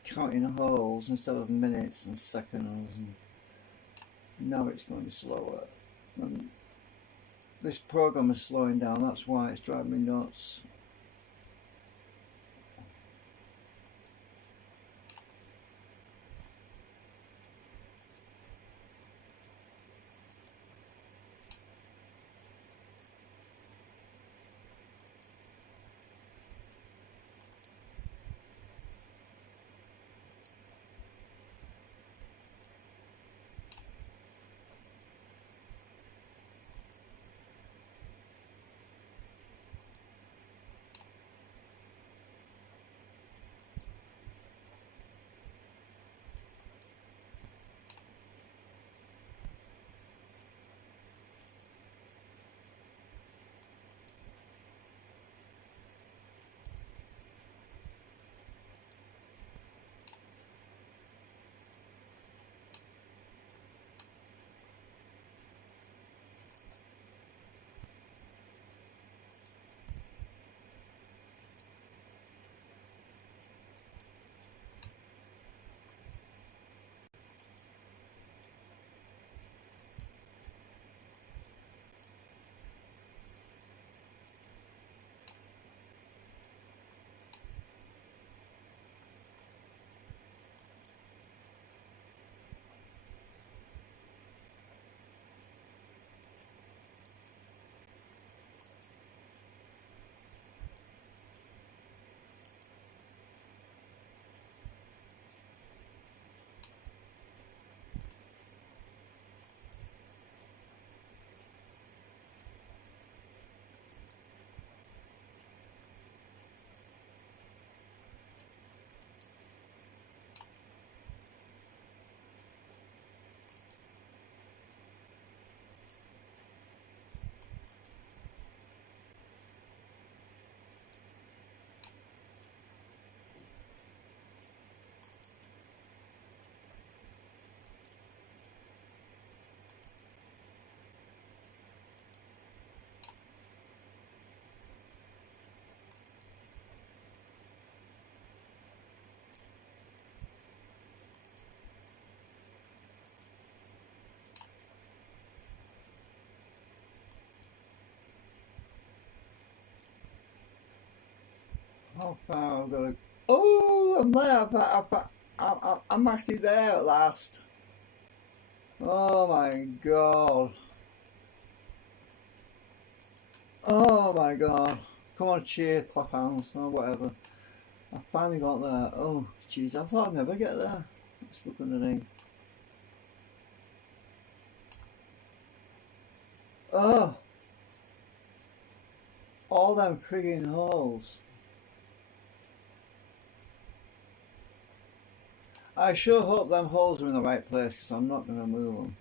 counting holes instead of minutes and seconds, and now it's going slower. And this program is slowing down. That's why it's driving me nuts. How far I've got to... Oh, I'm there. I'm actually there at last. Oh my god. Oh my god. Come on, cheer, clap hands, or whatever. I finally got there. Oh, jeez, I thought I'd never get there. Let's look underneath. Oh! All them frigging holes. I sure hope them holes are in the right place because I'm not going to move them.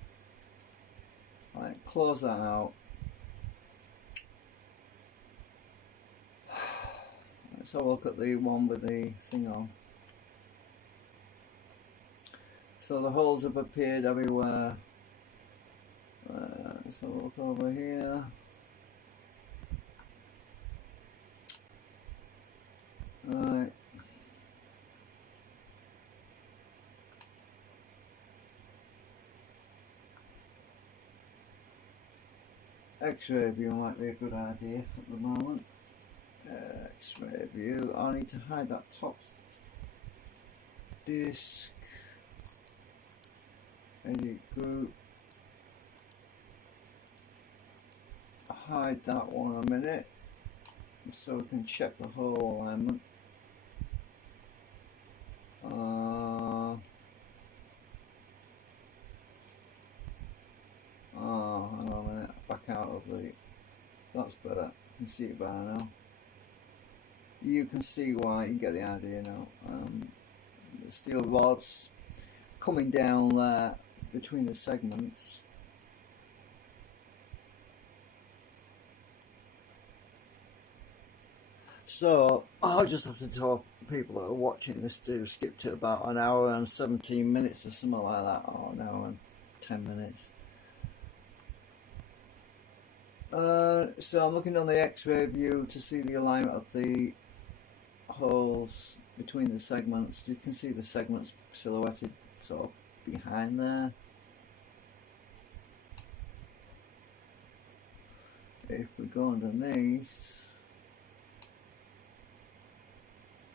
Right, close that out. Let's have a look at the one with the thing on. So the holes have appeared everywhere. Let's have a look over here. Right. X-ray view might be a good idea at the moment. X-ray view. I need to hide that top disk. Edit group. Hide that one a minute so we can check the whole alignment. Hang on a minute, back out of the... That's better, you can see it better now. You can see why, you get the idea now. The steel rods coming down there between the segments. So I'll just have to tell people that are watching this to skip to about an hour and 17 minutes or something like that, or an hour and 10 minutes. So I'm looking on the X-ray view to see the alignment of the holes between the segments. You can see the segments silhouetted sort of behind there. If we go underneath,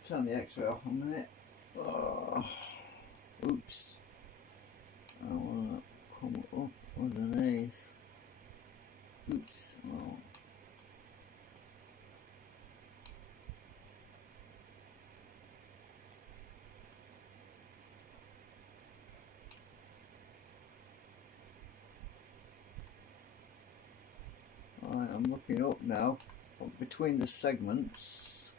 turn the X-ray off a minute. Oh, oops. I want to come up underneath. Oops. Oh. Right, I'm looking up now between the segments.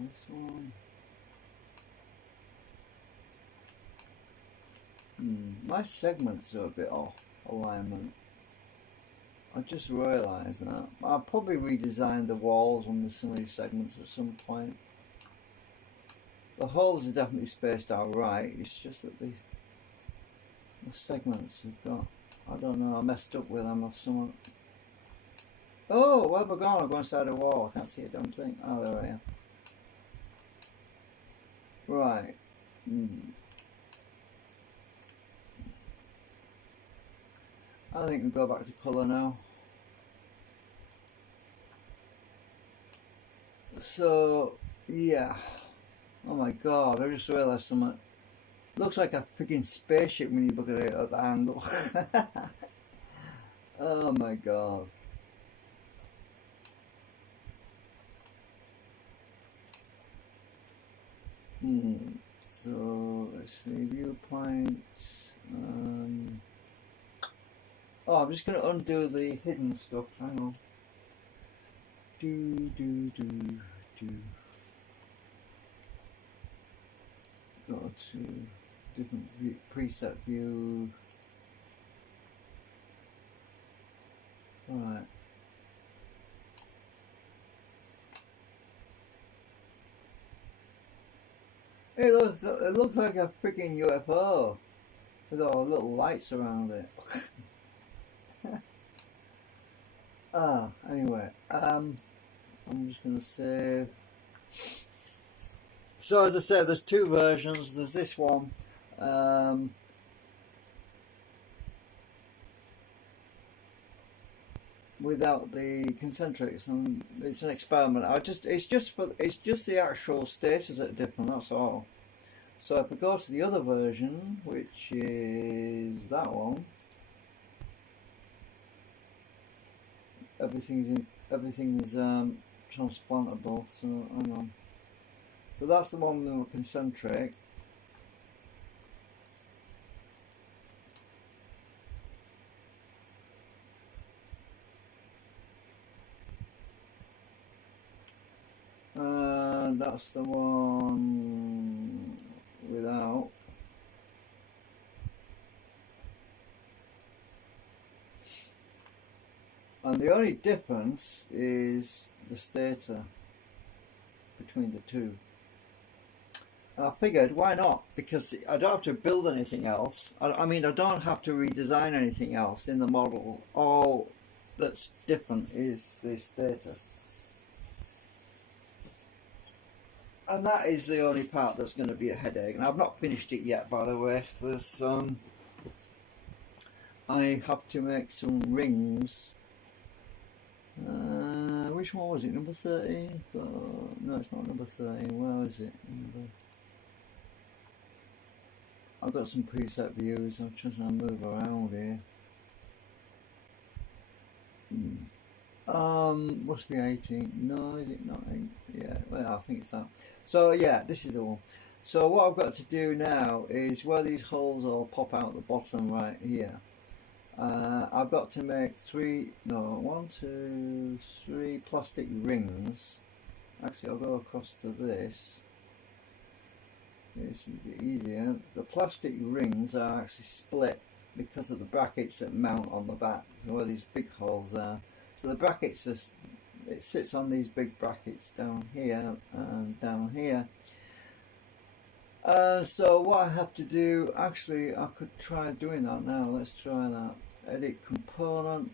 This one. My segments are a bit off alignment. I just realised that. I'll probably redesign the walls on some of these segments at some point. The holes are definitely spaced out right, it's just that the segments have got, I don't know, I messed up with them or something. Oh, where have I gone? I've gone inside a wall, I can't see a damn thing. Oh, there I am. Right. I think we'll go back to colour now. So, yeah. Oh my god, I just realised something. Looks like a freaking spaceship when you look at it at the angle. Oh my god. So, let's see, viewpoints. Oh, I'm just going to undo the hidden stuff. Hang on. Go to different view, preset view. Right. It looks like a freaking UFO with all the little lights around it. Anyway, I'm just gonna save. So as I said, there's two versions. There's this one, without the concentrics, and it's an experiment. It's just the actual stages that are different. That's all. So if I go to the other version, which is that one, everything is transplantable. So hang on. So that's the one with the concentric. And that's the one without. And the only difference is the stator between the two. And I figured, why not? Because I don't have to build anything else. I mean, I don't have to redesign anything else in the model. All that's different is the stator. And that is the only part that's going to be a headache. And I've not finished it yet, by the way. There's I have to make some rings. Which one was it? Number 13? No, it's not number 13. Where is it? I've got some preset views. I'm just going to move around here. Must be 18. No, is it not 8? Yeah, well, I think it's that. So yeah, this is the one. So what I've got to do now is where these holes all pop out the bottom right here. I've got to make 3 plastic rings. Actually, I'll go across to this. This is a bit easier. The plastic rings are actually split because of the brackets that mount on the back, so where these big holes are. So the brackets, it sits on these big brackets down here and down here. So what I have to do, actually I could try doing that now. Let's try that. Edit component.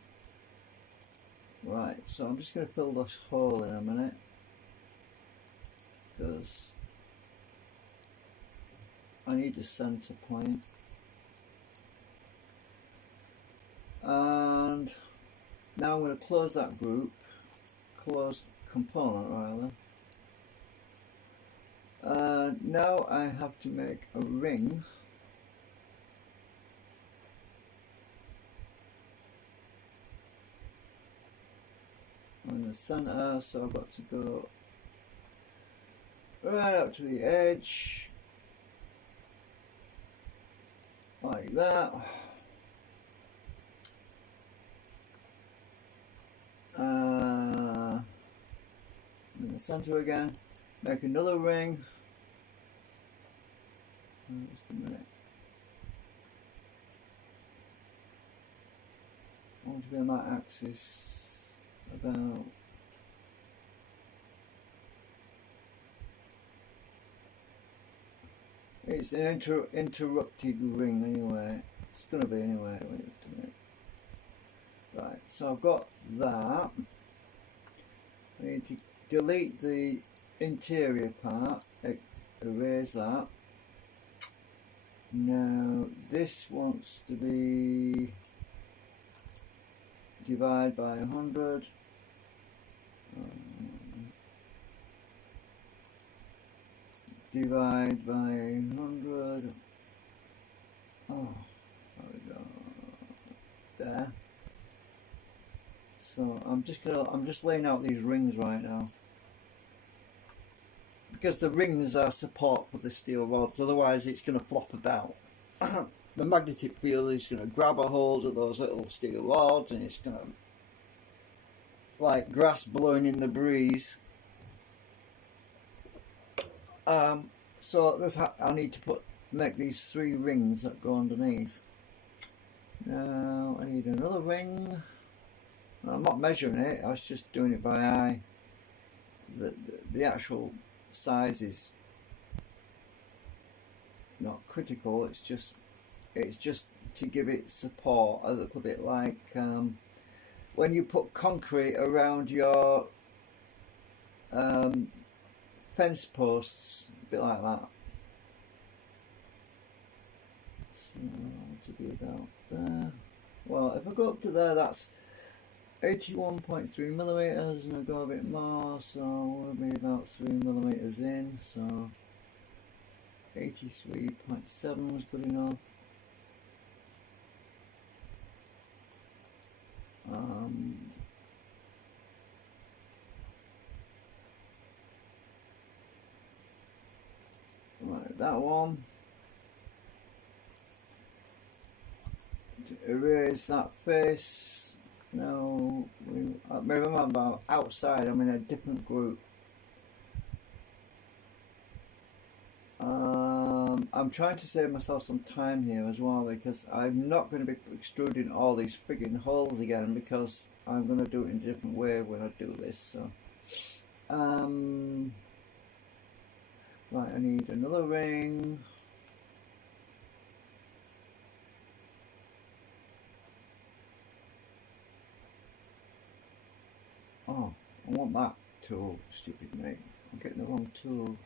Right, so I'm just going to fill this hole in a minute, because I need a center point. And now I'm going to close that group, close component rather. Now I have to make a ring. In the center, so I've got to go right up to the edge, like that. In the center again, make another ring. Just a minute. I want to be on that axis. About it's an interrupted ring anyway. It's going to be anyway. Wait a minute. Right, so I've got that. I need to delete the interior part, erase that. Now this wants to be divide by 100. Divide by 100. Oh, there we go. There. So I'm just laying out these rings right now, because the rings are support for the steel rods. Otherwise, it's going to flop about. The magnetic field is going to grab a hold of those little steel rods, and it's going to, like grass blowing in the breeze. So I need to make these 3 rings that go underneath. Now I need another ring. I'm not measuring it, I was just doing it by eye. The actual size is not critical, it's just to give it support, a little bit like when you put concrete around your fence posts, a bit like that. So I want to be about there. Well, if I go up to there, that's 81.3 millimeters, and I'll go a bit more, so we'll be about 3 millimeters in, so 83.7 was good enough. Right, that one. Erase that face. No, remember, outside, I'm in a different group. I'm trying to save myself some time here as well, because I'm not going to be extruding all these frigging holes again, because I'm going to do it in a different way when I do this. So, right, I need another ring. Oh, I want that tool, stupid mate. I'm getting the wrong tool.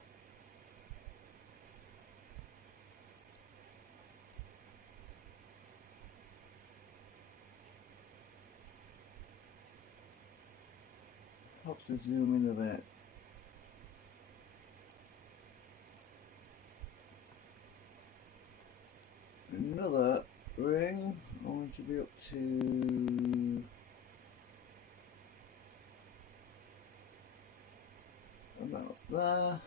Helps to zoom in a bit. Another ring. I want to be up to about there.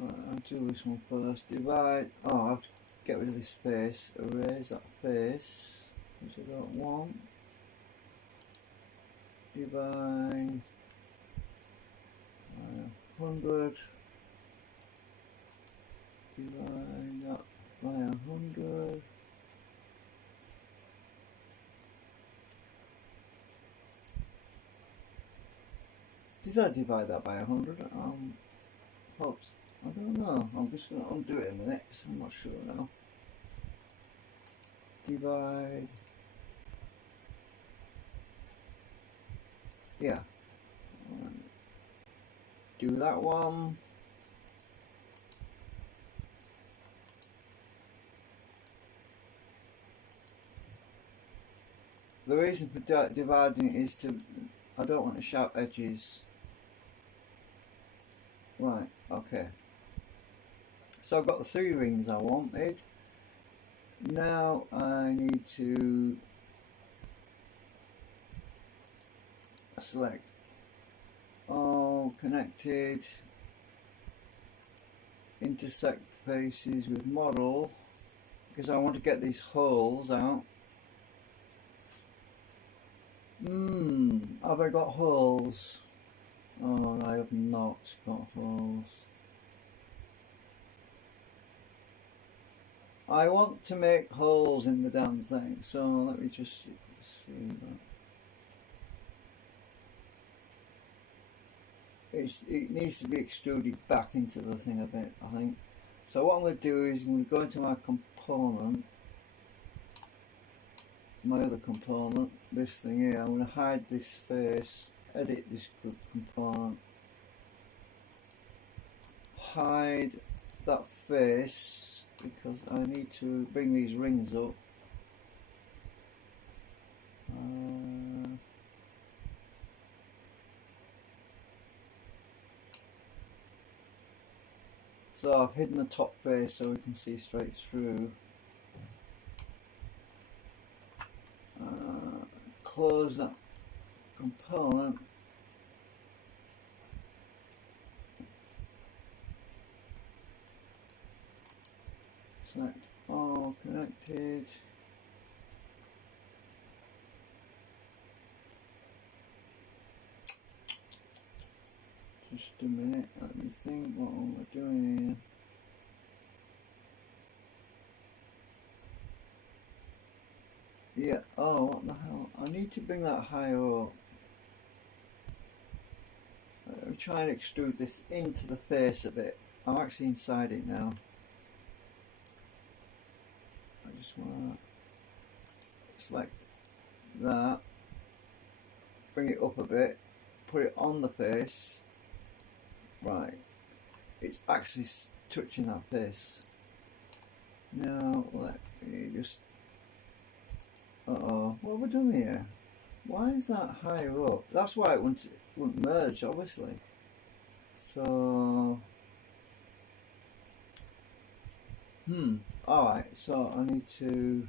Right, I'll do this one first. Divide. Oh, I have to get rid of this face. Erase that face, which I don't want. Divide 100. Divide that by 100. Did I divide that by 100? Oops. I don't know. I'm just going to undo it in a minute because I'm not sure now. Divide. Yeah. Do that one. The reason for dividing it is to, I don't want to sharp edges. Right, okay. So I've got the 3 rings I wanted. Now I need to select all connected, intersect faces with model, because I want to get these holes out. Have I got holes? Oh, I have not got holes. I want to make holes in the damn thing, so let me just see that. It needs to be extruded back into the thing a bit, I think. So what I'm going to do is I'm going to go into my component, my other component, this thing here. I'm going to hide this face, edit this component, hide that face, because I need to bring these rings up. So I've hidden the top face so we can see straight through. Close that component. Select all connected. Just a minute, let me think what am I doing here. Yeah, oh, what the hell? I need to bring that higher up. I'm trying to extrude this into the face a bit. I'm actually inside it now. I just want to select that, bring it up a bit, put it on the face. Right, it's actually touching that face. Now let me just, So, what have we done here? Why is that higher up? That's why it wouldn't merge, obviously. So, alright, so I need to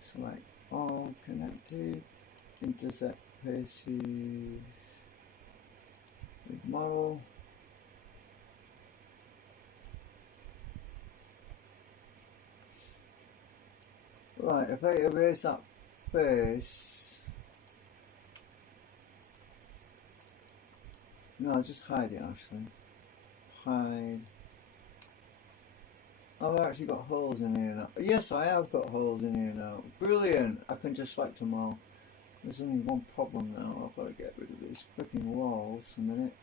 select all connected, intersect faces with model. Right, if I erase that face, no, just hide it actually. Hide. I've actually got holes in here now. Yes, I have got holes in here now. Brilliant! I can just select them all. There's only one problem now. I've got to get rid of these freaking walls. A minute.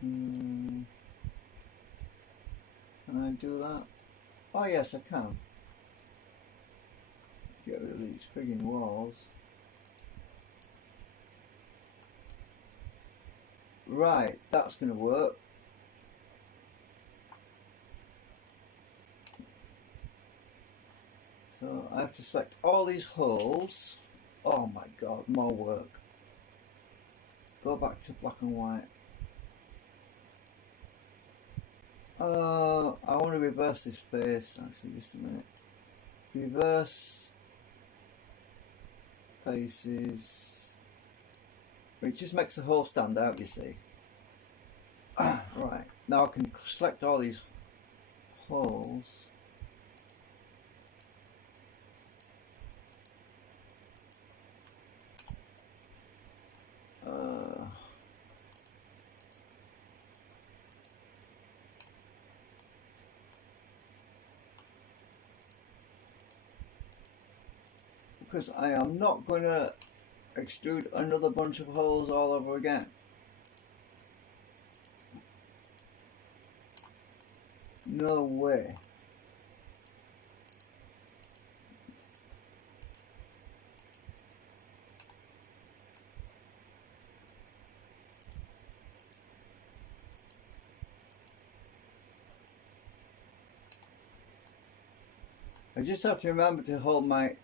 Can I do that? Oh yes, I can. Get rid of these frigging walls. Right, that's going to work. So I have to select all these holes. Oh my god, more work. Go back to black and white. I want to reverse this face actually, just a minute. Reverse faces. It just makes the hole stand out, you see. Right, now I can select all these holes. Because I am not going to extrude another bunch of holes all over again. No way. I just have to remember to hold my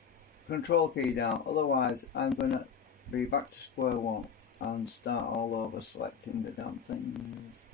control key down, otherwise I'm going to be back to square one and start all over selecting the damn things.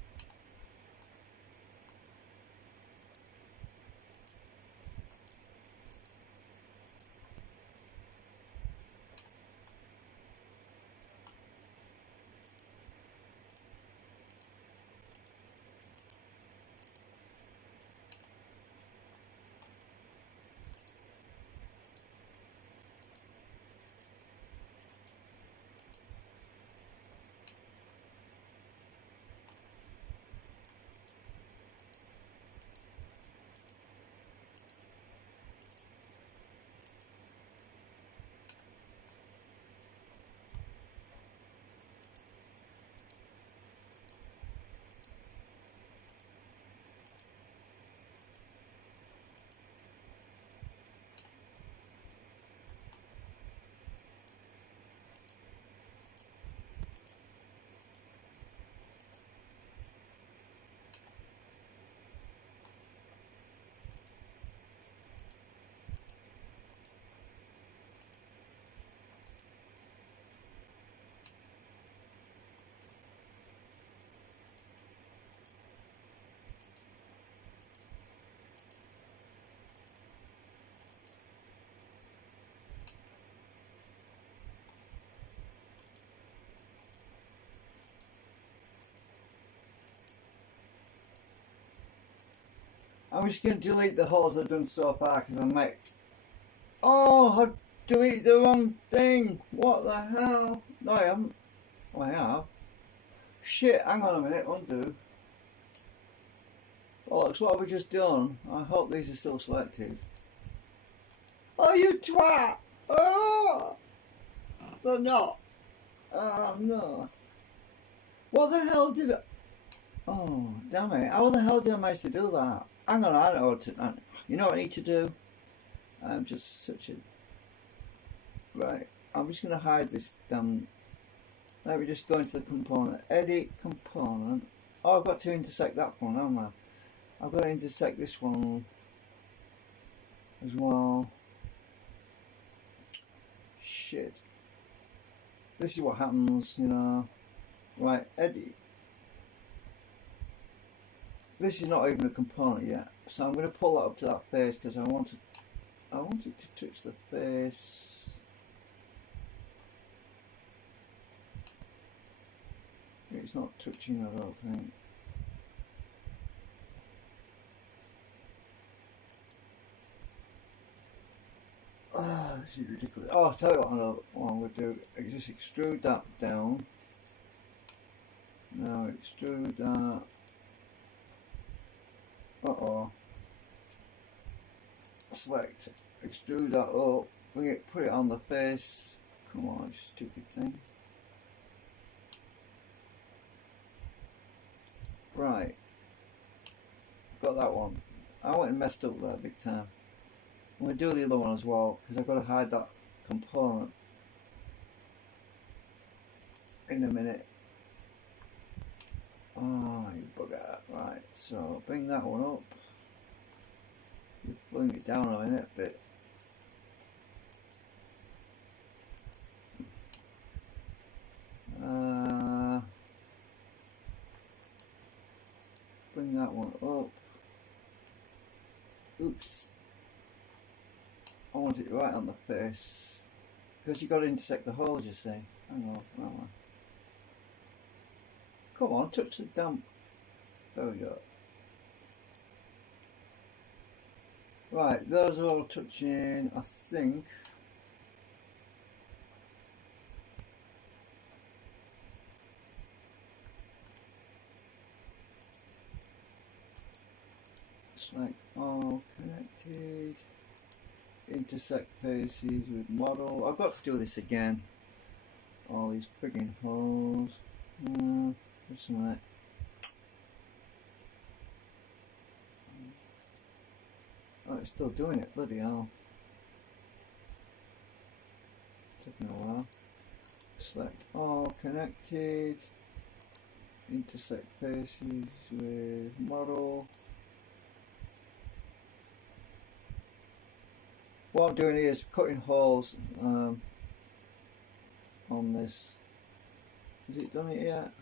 I'm just going to delete the holes I've done so far because I might... Oh, I deleted the wrong thing. What the hell? No, I haven't. Oh, I have. Shit, hang on a minute, undo. Oh, looks what have we just done. I hope these are still selected. Oh, you twat! Oh! They're not. Oh, no. What the hell did I... Oh, damn it. How the hell did I manage to do that? Hang on, I know what to... You know what I need to do? I'm just such a... Right, I'm just going to hide this damn... Let me just go into the component. Edit component. Oh, I've got to intersect that one, haven't I? I've got to intersect this one. as well. Shit. This is what happens, you know. Right, edit. This is not even a component yet, so I'm going to pull that up to that face because I want it to touch the face. It's not touching, I don't think. Ah, this is ridiculous. Oh, I'll tell you what I'm going to do. I just extrude that down. Now extrude that. Select, extrude that up, bring it, put it on the face. Come on, you stupid thing. Right, got that one. I went and messed up there big time. I'm going to do the other one as well because I've got to hide that component in a minute. Oh, you bugger. Right, so bring that one up. Bring it down a minute a bit. Bring that one up. Oops. I want it right on the face. Because you've got to intersect the holes, you see. Hang on, that one. Come on, touch the damn. There we go. Right, those are all touching, I think. Select all connected. Intersect faces with model. I've got to do this again. All these frigging holes. What's some of that? Oh, it's still doing it, bloody hell. Taking a while. Select all connected. Intersect faces with model. What I'm doing here is cutting holes on this. Has it done it yet?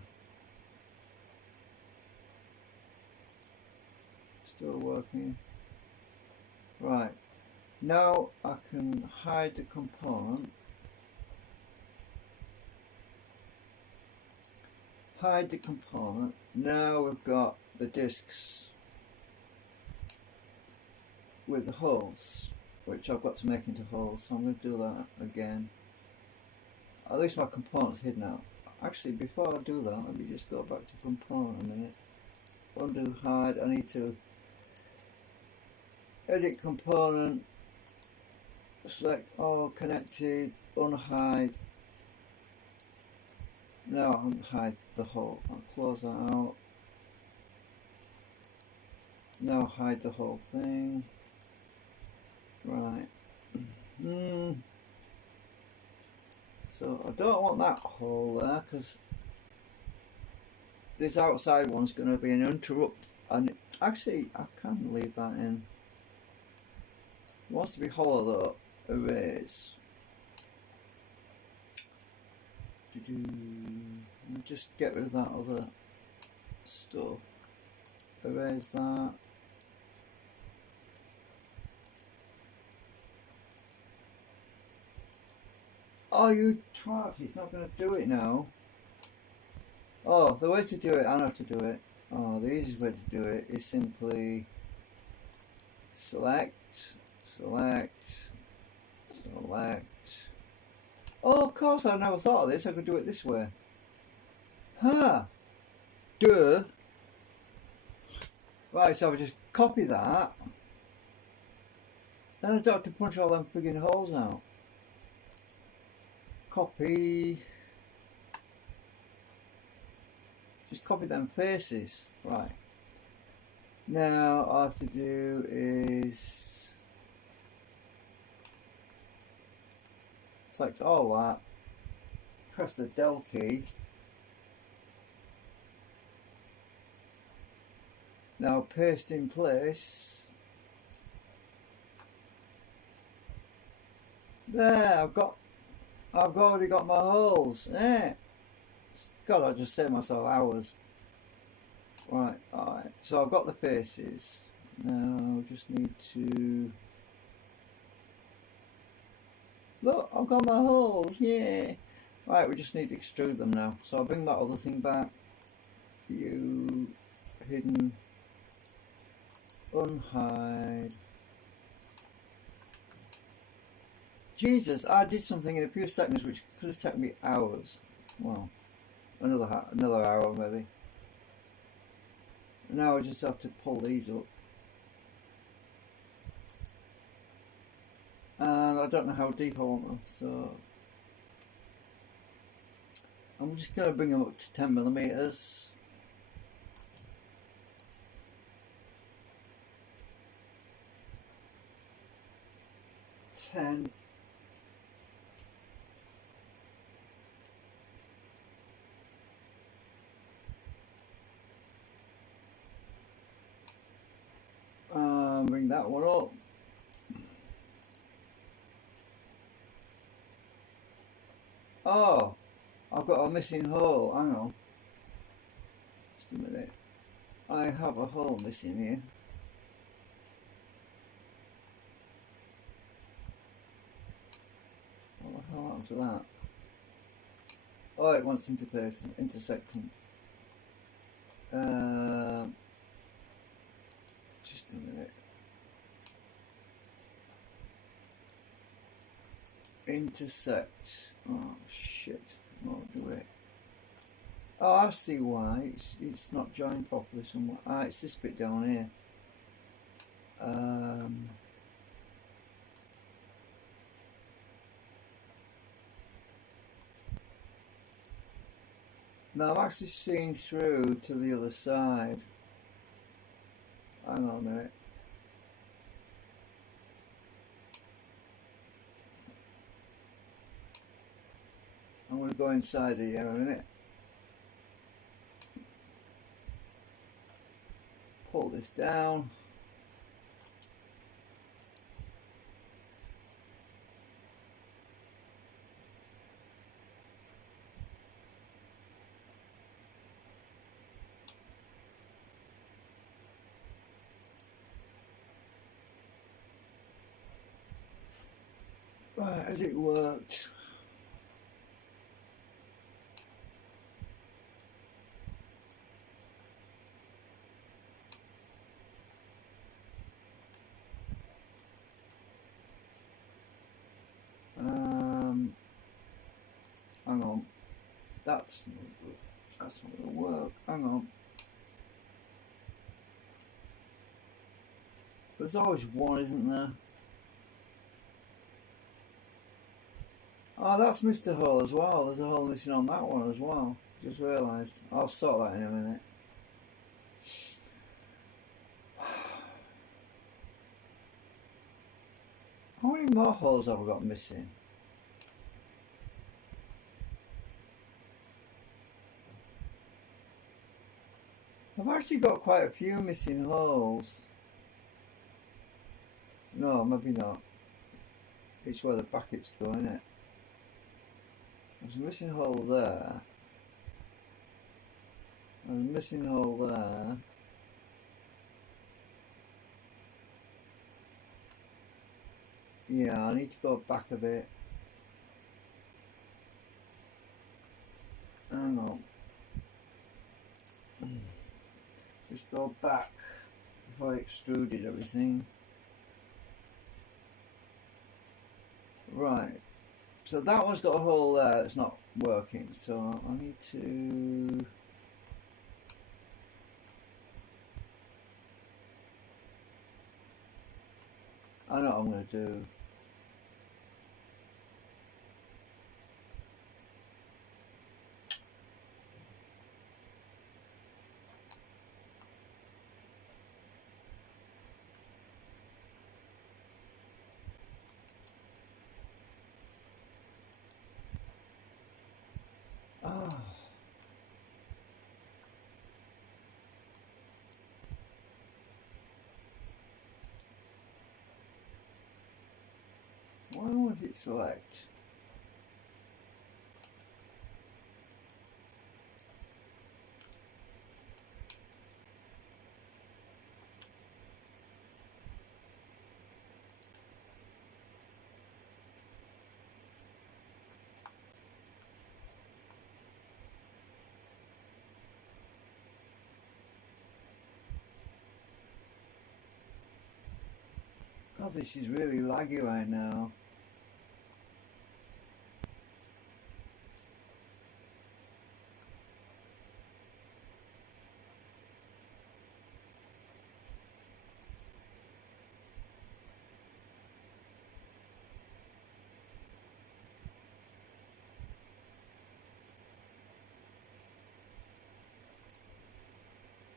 Still working. Right, now I can hide the component. Hide the component. Now we've got the discs with the holes, which I've got to make into holes, so I'm going to do that again. At least my component's hidden out. Actually, before I do that, let me just go back to component a minute. Undo, hide. I need to edit component, select all connected, unhide. Now unhide the whole. I'll close that out. Now hide the whole thing. Right. So I don't want that hole there because this outside one's going to be an interrupt. And actually, I can leave that in. It wants to be hollow though. Erase. Just get rid of that other stuff. Erase that. Oh, you twat, it's not going to do it now. Oh, the way to do it, I know how to do it. Oh, the easiest way to do it is simply select, select, select. Oh, of course, I never thought of this. I could do it this way. Huh. Duh. Right, so I just copy that. Then I don't have to punch all them friggin' holes out. Copy. Just copy them faces. Right. Now all I have to do is select all that. Press the del key. Now paste in place. There, I've already got my holes. Eh. God, I just saved myself hours. Right, alright. So I've got the faces. Now I just need to... Look, I've got my holes, yeah. Right, we just need to extrude them now. So I'll bring that other thing back. View, hidden, unhide. Jesus, I did something in a few seconds which could have taken me hours. Well, another hour maybe. Now I just have to pull these up. And I don't know how deep I want them, so I'm just going to bring them up to 10 millimeters. Bring that one up. Oh, I've got a missing hole. Hang on. Just a minute. I have a hole missing here. What the hell happened to that? Oh, it wants intersecting. Just a minute. Intersect. Oh shit! Won't do it. Oh, I see why. It's not joined properly somewhere. Ah, it's this bit down here. Now I'm actually seeing through to the other side. Hang on a minute. I'm going to go inside here a minute. Pull this down. Right, has it worked? Hang on. That's not good. That's not going to work. Hang on. There's always one, isn't there? Oh, that's Mr. Hole as well. There's a hole missing on that one as well. Just realised. I'll sort that in a minute. How many more holes have I got missing? I've actually got quite a few missing holes. No, maybe not. It's where the brackets go, isn't it? There's a missing hole there. There's a missing hole there. Yeah, I need to go back a bit. Hang on. Just go back before I extruded everything. Right. So that one's got a hole there, it's not working, so I need to... I know what I'm going to do. Oh. what did it select? God, this is really laggy right now.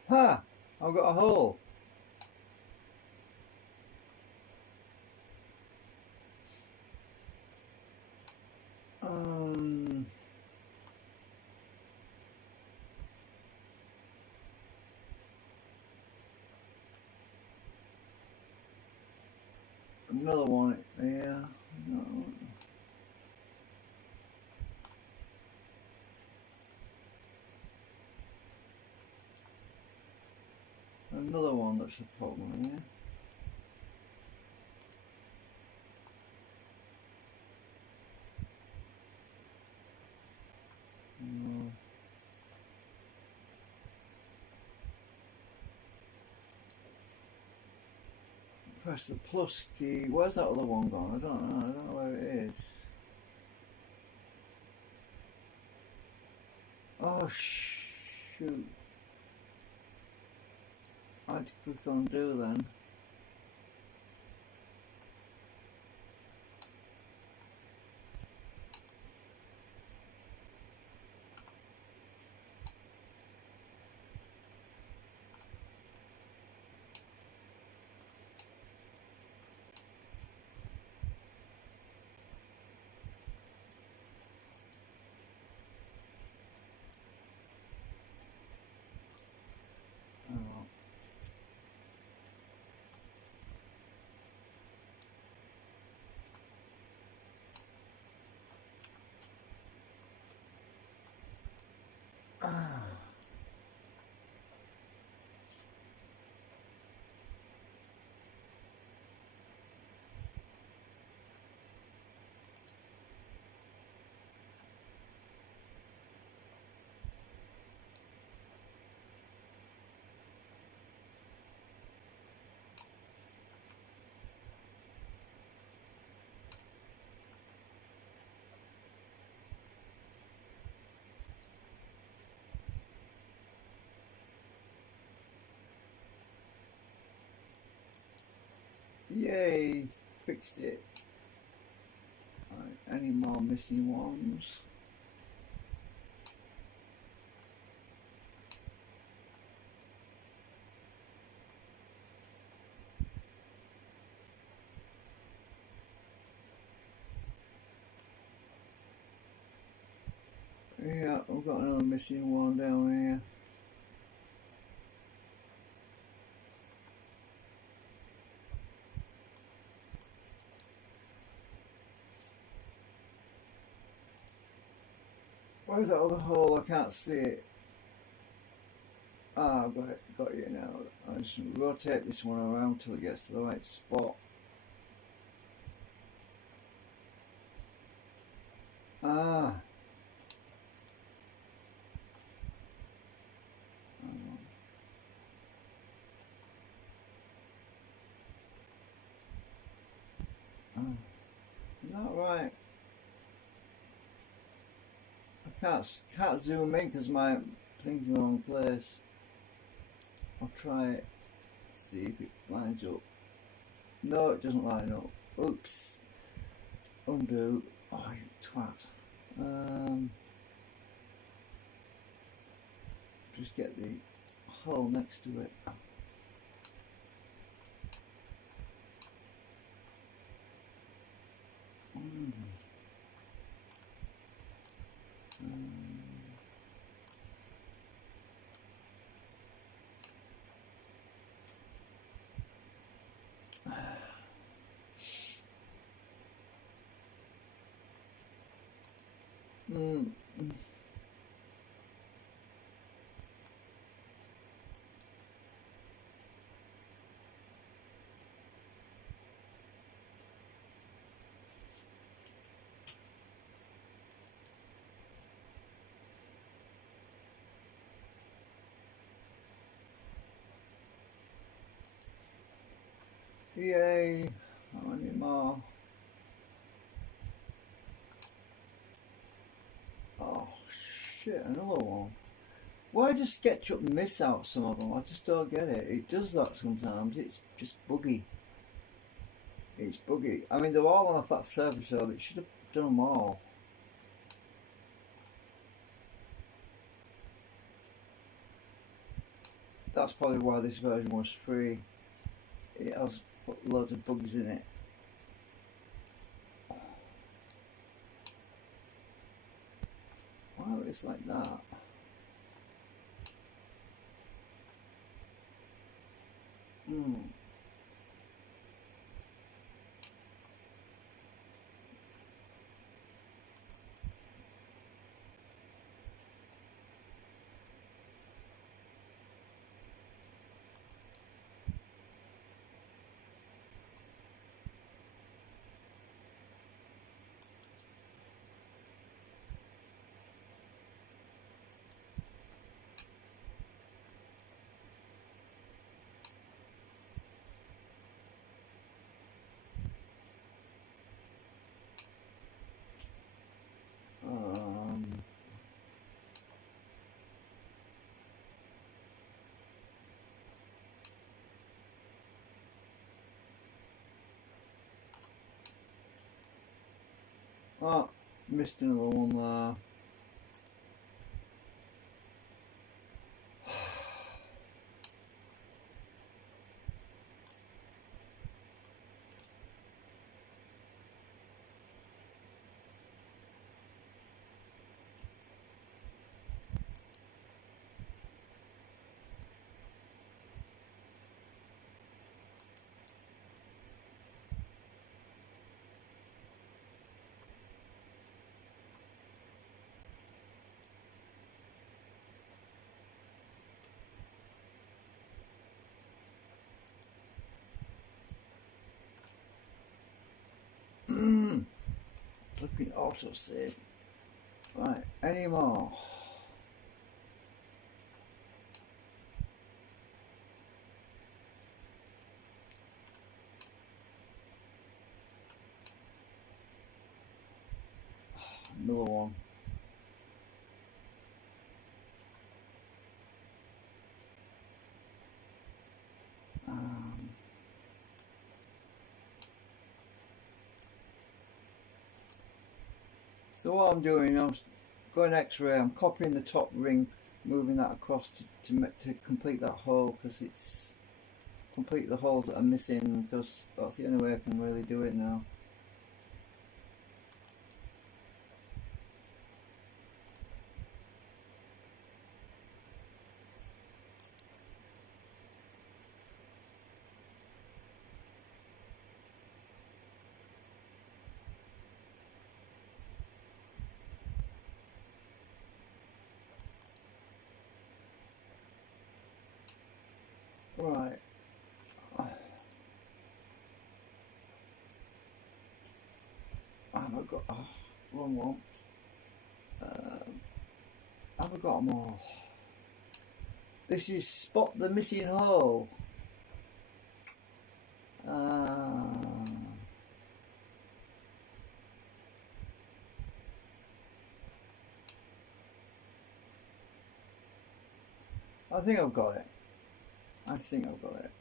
Ha! I've got a hole. Another one there. No. Another one that's a problem here. No. Press the plus key. Where's that other one gone? I don't know where it is. Oh shoot. I had to click on do then. Yay! Fixed it. Right, any more missing ones? Yeah, I've got another missing one down here. Where's that other hole? I can't see it. Ah, I've got it now. I just rotate this one around till it gets to the right spot. Ah. Not right. I can't zoom in because my thing's in the wrong place. I'll try it. See if it lines up. No, it doesn't line up. Oops. Undo. Oh, you twat. Just get the hole next to it. Mm. Yay! How many more? Oh shit! Another one. Why does SketchUp miss out some of them? I just don't get it. It does that sometimes. It's just buggy. It's buggy. I mean, they're all on a flat surface, so it should have done them all. That's probably why this version was free. It has loads of bugs in it. Why it's like that? Hmm. Um. Oh, missed another one there. Flipping autosave. Right, any more? Another one. So what I'm doing, I'm going X-ray. I'm copying the top ring, moving that across to complete that hole, because it's complete the holes that are missing, because that's the only way I can really do it now. Right. Have I got... Oh, wrong one. Have I got them all? This is spot the missing hole. I think I've got it. I think I've got it.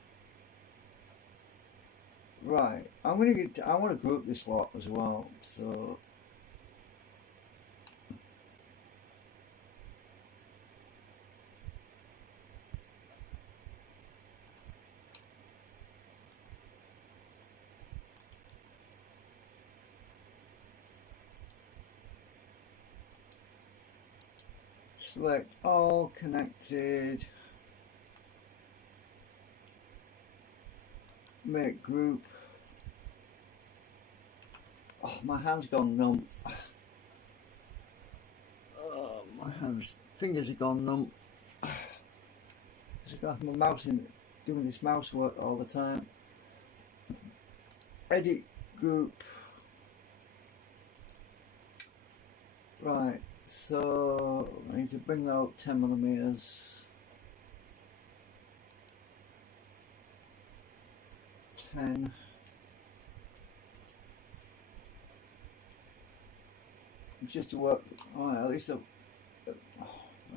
Right. I want to group this lot as well. So select all connected. Make group. Oh, my hand's gone numb. fingers are gone numb. Because I got my mouse in doing this mouse work all the time. Edit group. Right, so I need to bring that up 10 millimeters. 10. Just to work. Alright, at least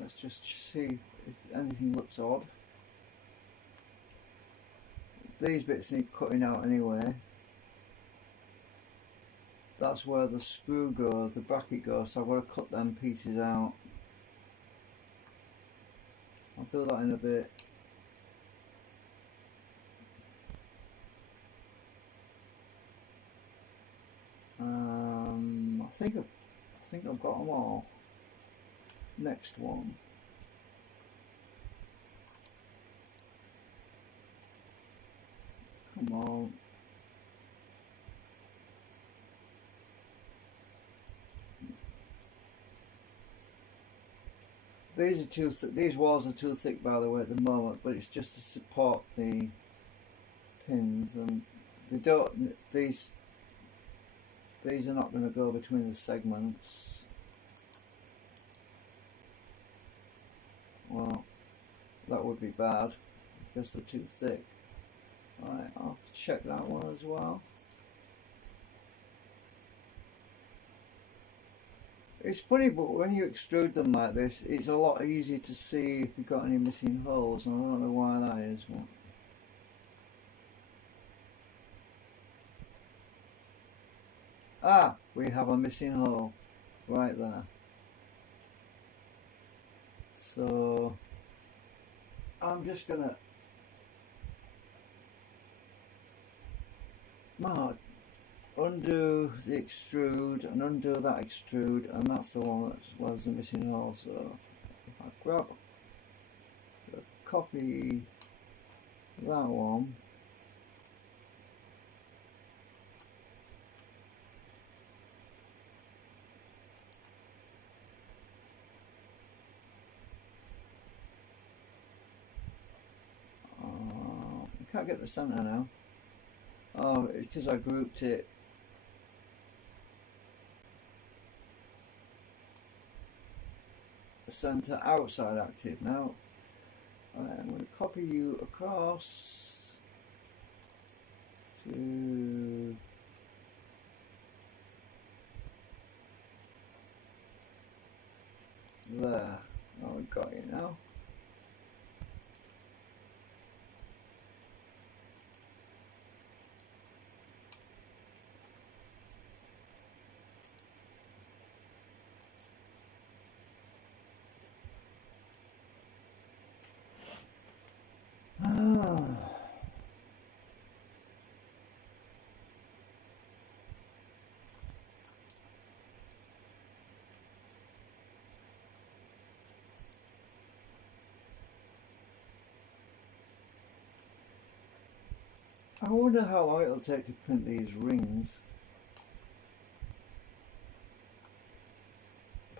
let's just see if anything looks odd. These bits need cutting out anyway. That's where the screw goes, the bracket goes, so I've got to cut them pieces out. I'll do that in a bit. I think I've got them all. Next one. Come on. These are too these walls are too thick, by the way, at the moment, but it's just to support the pins, and they don't. These are not going to go between the segments. Well, that would be bad because they're too thick. Alright, I'll check that one as well. It's funny, but when you extrude them like this, it's a lot easier to see if you've got any missing holes, and I don't know why that is. But ah, we have a missing hole right there. So I'm just gonna undo the extrude and undo that extrude, and that's the one that was the missing hole. So if I grab copy that one, I can't get the center now. Oh, it's because I grouped it. The center outside active now. Alright, I'm going to copy you across to there. Oh, we got it now. I wonder how long it'll take to print these rings.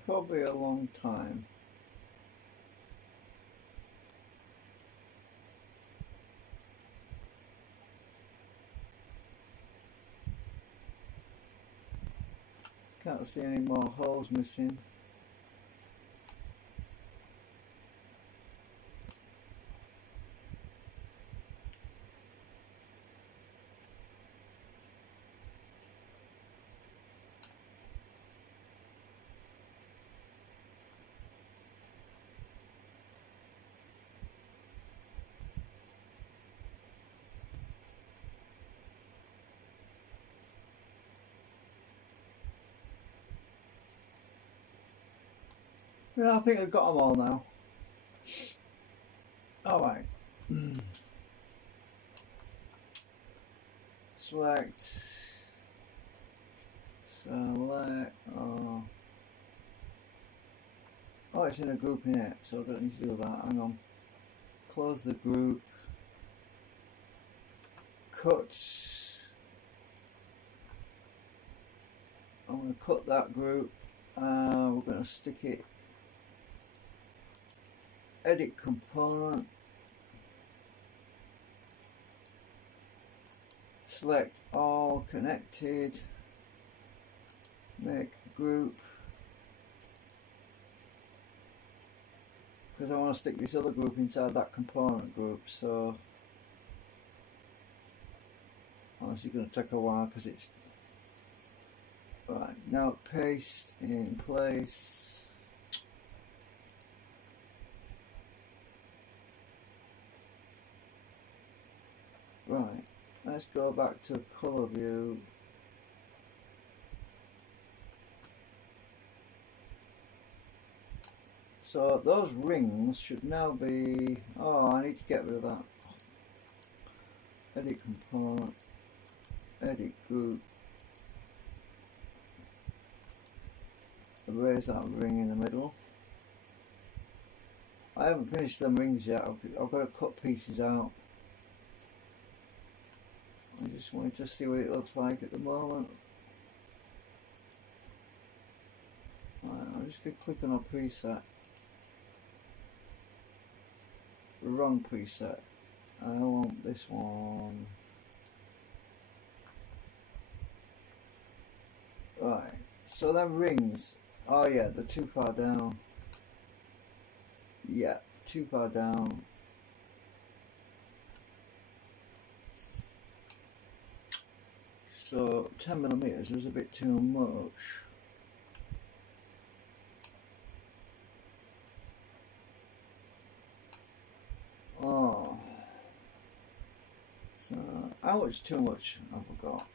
Probably a long time. Can't see any more holes missing. Yeah, I think I've got them all now. Alright. Select. Oh, it's in a group in it, so I don't need to do that. Hang on. Close the group. Cut. I'm going to cut that group. We're going to stick it edit component, select all connected, make group, because I want to stick this other group inside that component group, so obviously going to take a while because it's right. Now paste in place. Right, let's go back to color view. So those rings should now be, oh, I need to get rid of that. Edit component, edit group, erase that ring in the middle. I haven't finished them rings yet, I've got to cut pieces out. I just wanted to see what it looks like at the moment. Right, I'm just going to click on a preset. The wrong preset. I want this one. Right, so them rings, oh yeah, they're too far down. Yeah, too far down. So 10mm was a bit too much. Oh, so how much too much? I forgot.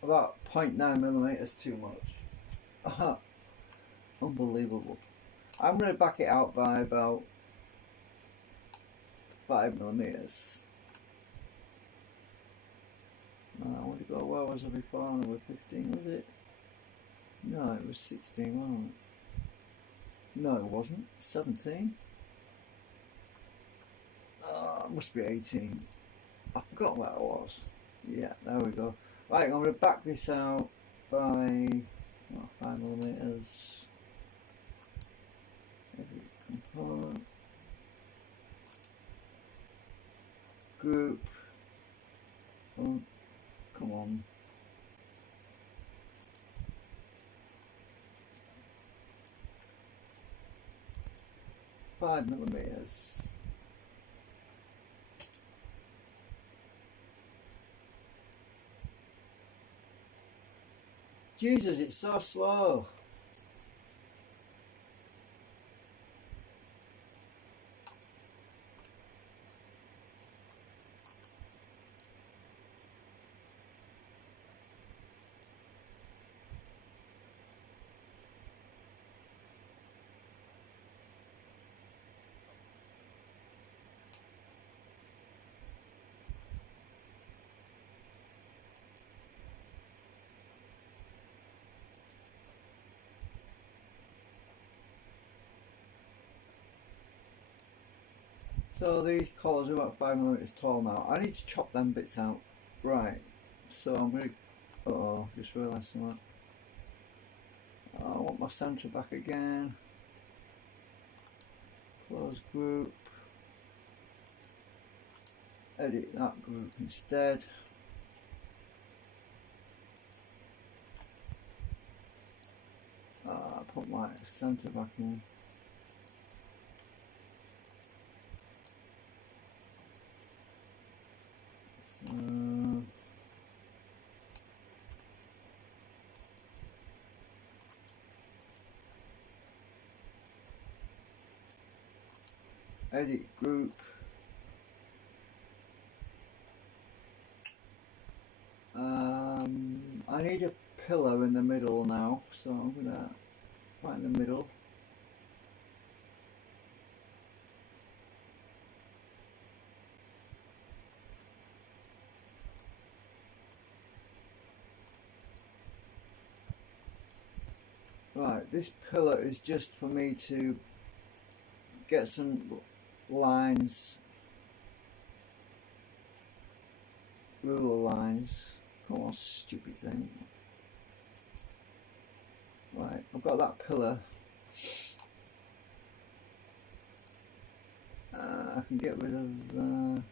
About 0.9mm too much. Unbelievable. I'm going to back it out by about 5mm. I want to go, where was I before? I was 15, was it? No, it was 16, wasn't it? No, it wasn't. 17? It must be 18. I forgot what it was. Yeah, there we go. Right, I'm going to back this out by 5mm. Every component. Group. Oh, come on. $5mm. Jesus, it's so slow. So these collars are about 5mm tall now. I need to chop them bits out. Right. So I'm going to... Uh-oh, just realised something. I want my centre back again. Close group. Edit that group instead. Put my centre back in. So edit group. I need a pillar in the middle now, so I'm gonna find the middle. Right, this pillar is just for me to get some lines, ruler lines. Come on, stupid thing. Right, I've got that pillar. I can get rid of the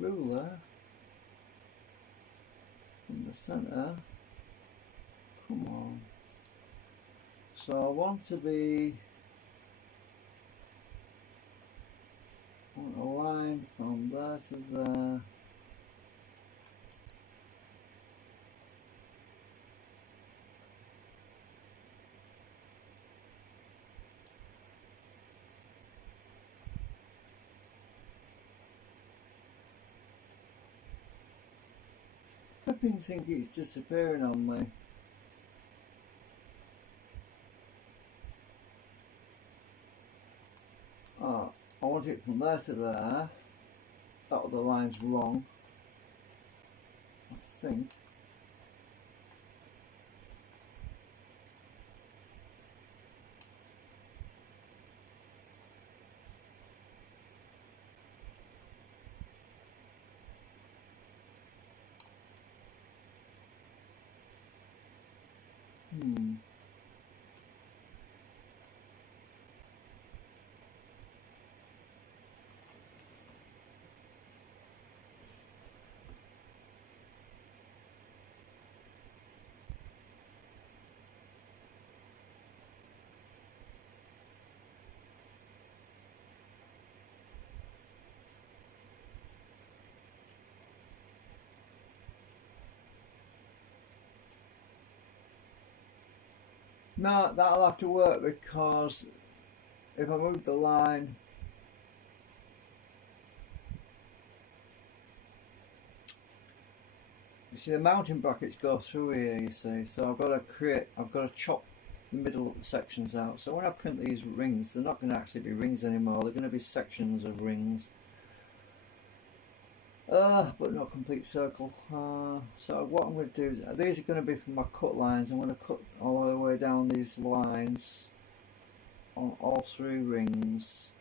ruler from the center. Come on. So I want a line from there to there. Flipping think it's disappearing on me. Oh, I want it from there to there. That the line's wrong, I think. No, that'll have to work because if I move the line, you see the mounting brackets go through here, you see, so I've got to chop the middle sections out. So when I print these rings, they're not going to actually be rings anymore, they're going to be sections of rings. But not complete circle. So what I'm going to do is, these are going to be for my cut lines. I'm going to cut all the way down these lines on all three rings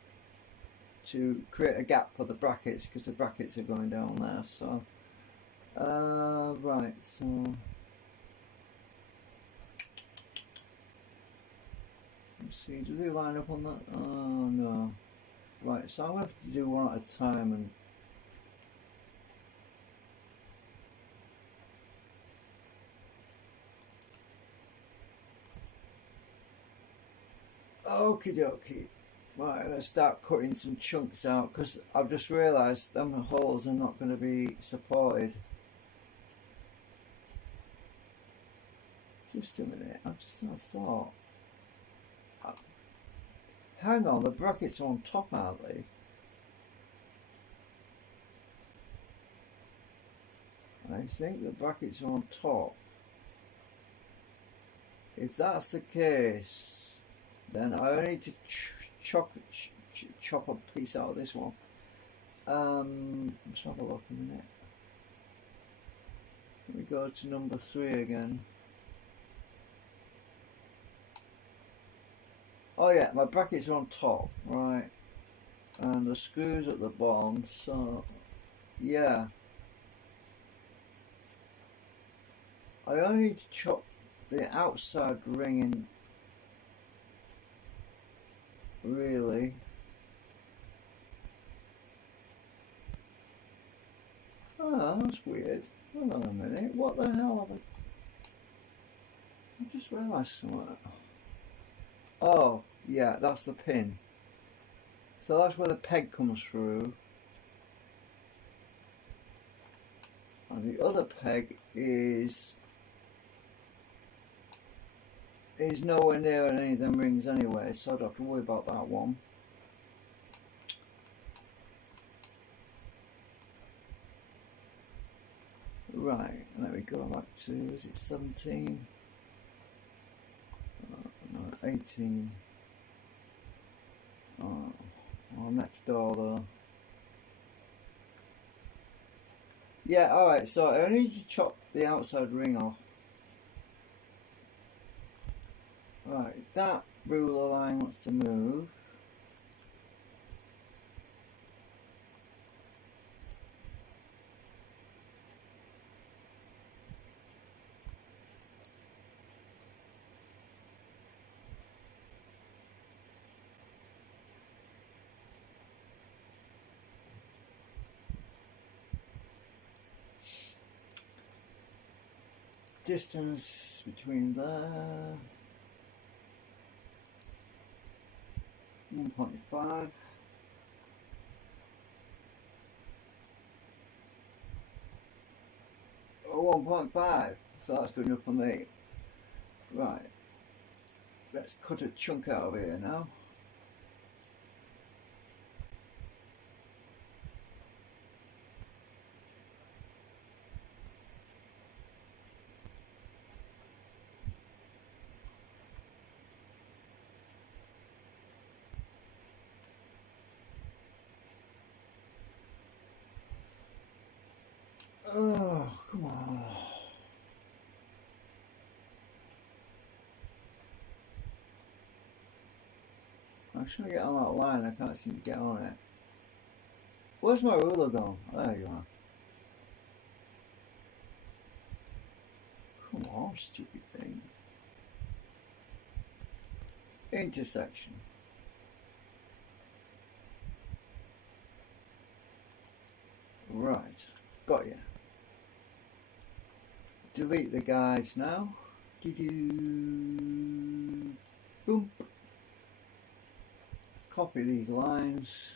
to create a gap for the brackets, because the brackets are going down there. So right, so let's see, do they line up on that? Oh no. Right, so I'll have to do one at a time and okie dokie. Right, let's start cutting some chunks out, because I've just realised them holes are not going to be supported. Just a minute, I thought. Hang on, the brackets are on top, aren't they? I think the brackets are on top. If that's the case, then I need to chop a piece out of this one. Let's have a look a minute. Let me go to number 3 again. Oh yeah, my brackets are on top, right, and the screws at the bottom, so yeah, I only need to chop the outside ring in, really. Oh, that's weird. Hold on a minute, what the hell have I just realised something. Oh, yeah, that's the pin. So that's where the peg comes through. And the other peg is nowhere near any of them rings anyway, so I don't have to worry about that one. Right, let me go back to, is it 17? No, 18. Oh, next door though. Yeah, alright, so I need to chop the outside ring off. Right, that ruler line wants to move. Distance between there, 1.5. Or 1.5, so that's good enough for me. Right, let's cut a chunk out of here now. Oh, come on. I'm trying to get on that line, I can't seem to get on it. Where's my ruler gone? There you are. Come on, stupid thing. Intersection. Right, got you. Delete the guides now. Boom. Copy these lines.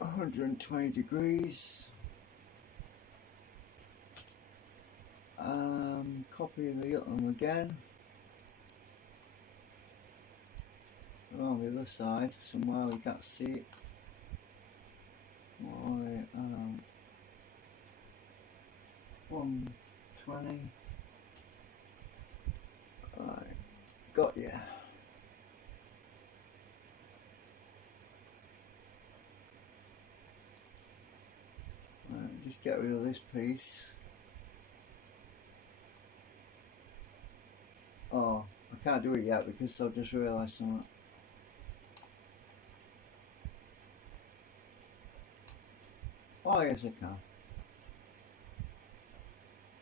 $120. Copy the other one again. On the other side, somewhere we can't see it. Right, 120. Right, got ya. Right, just get rid of this piece. Oh, I can't do it yet because I've just realised something. Oh yes, I can.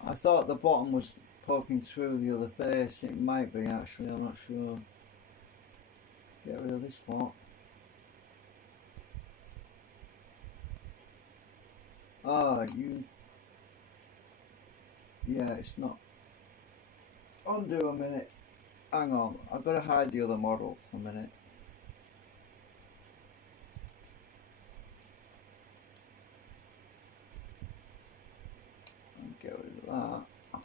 I thought the bottom was poking through the other face. It might be actually, I'm not sure. Get rid of this lot. Ah, you... Yeah, it's not... Undo a minute. Hang on, I've got to hide the other model for a minute. Get rid of that.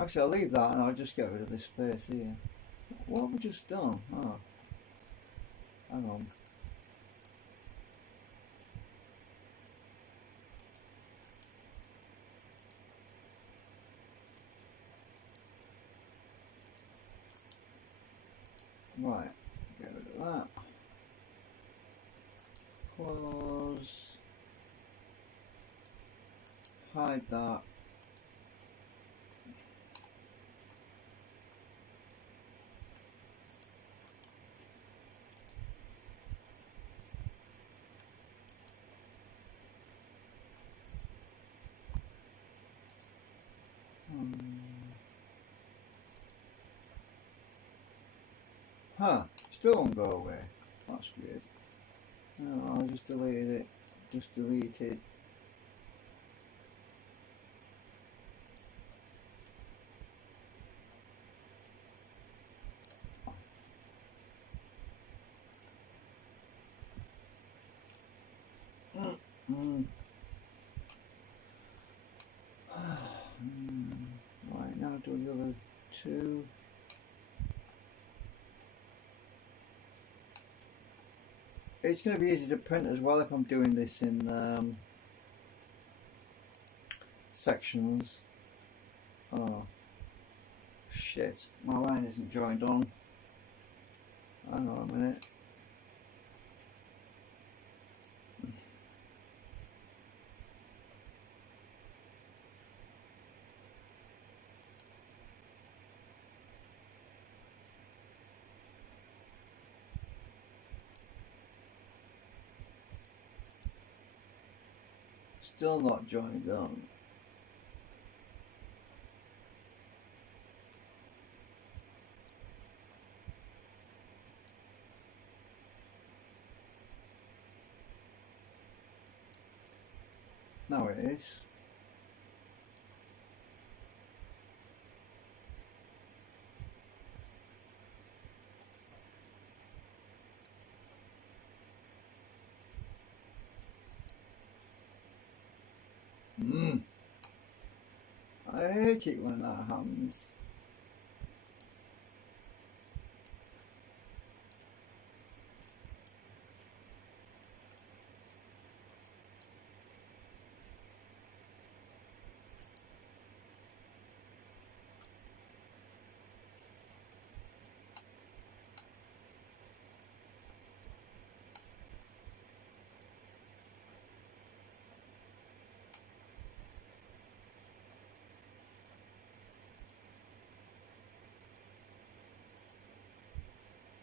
Actually, I'll leave that and I'll just get rid of this space here. What have we just done? Oh, hang on. Right, get rid of that. Close. Hide that. Huh, still won't go away. That's weird. No, I just deleted it. Just deleted. Right, now do the other two. It's going to be easy to print as well if I'm doing this in sections. Oh shit, my line isn't joined on. Hang on a minute. Still not joined on. Now it is. I hate it when that happens.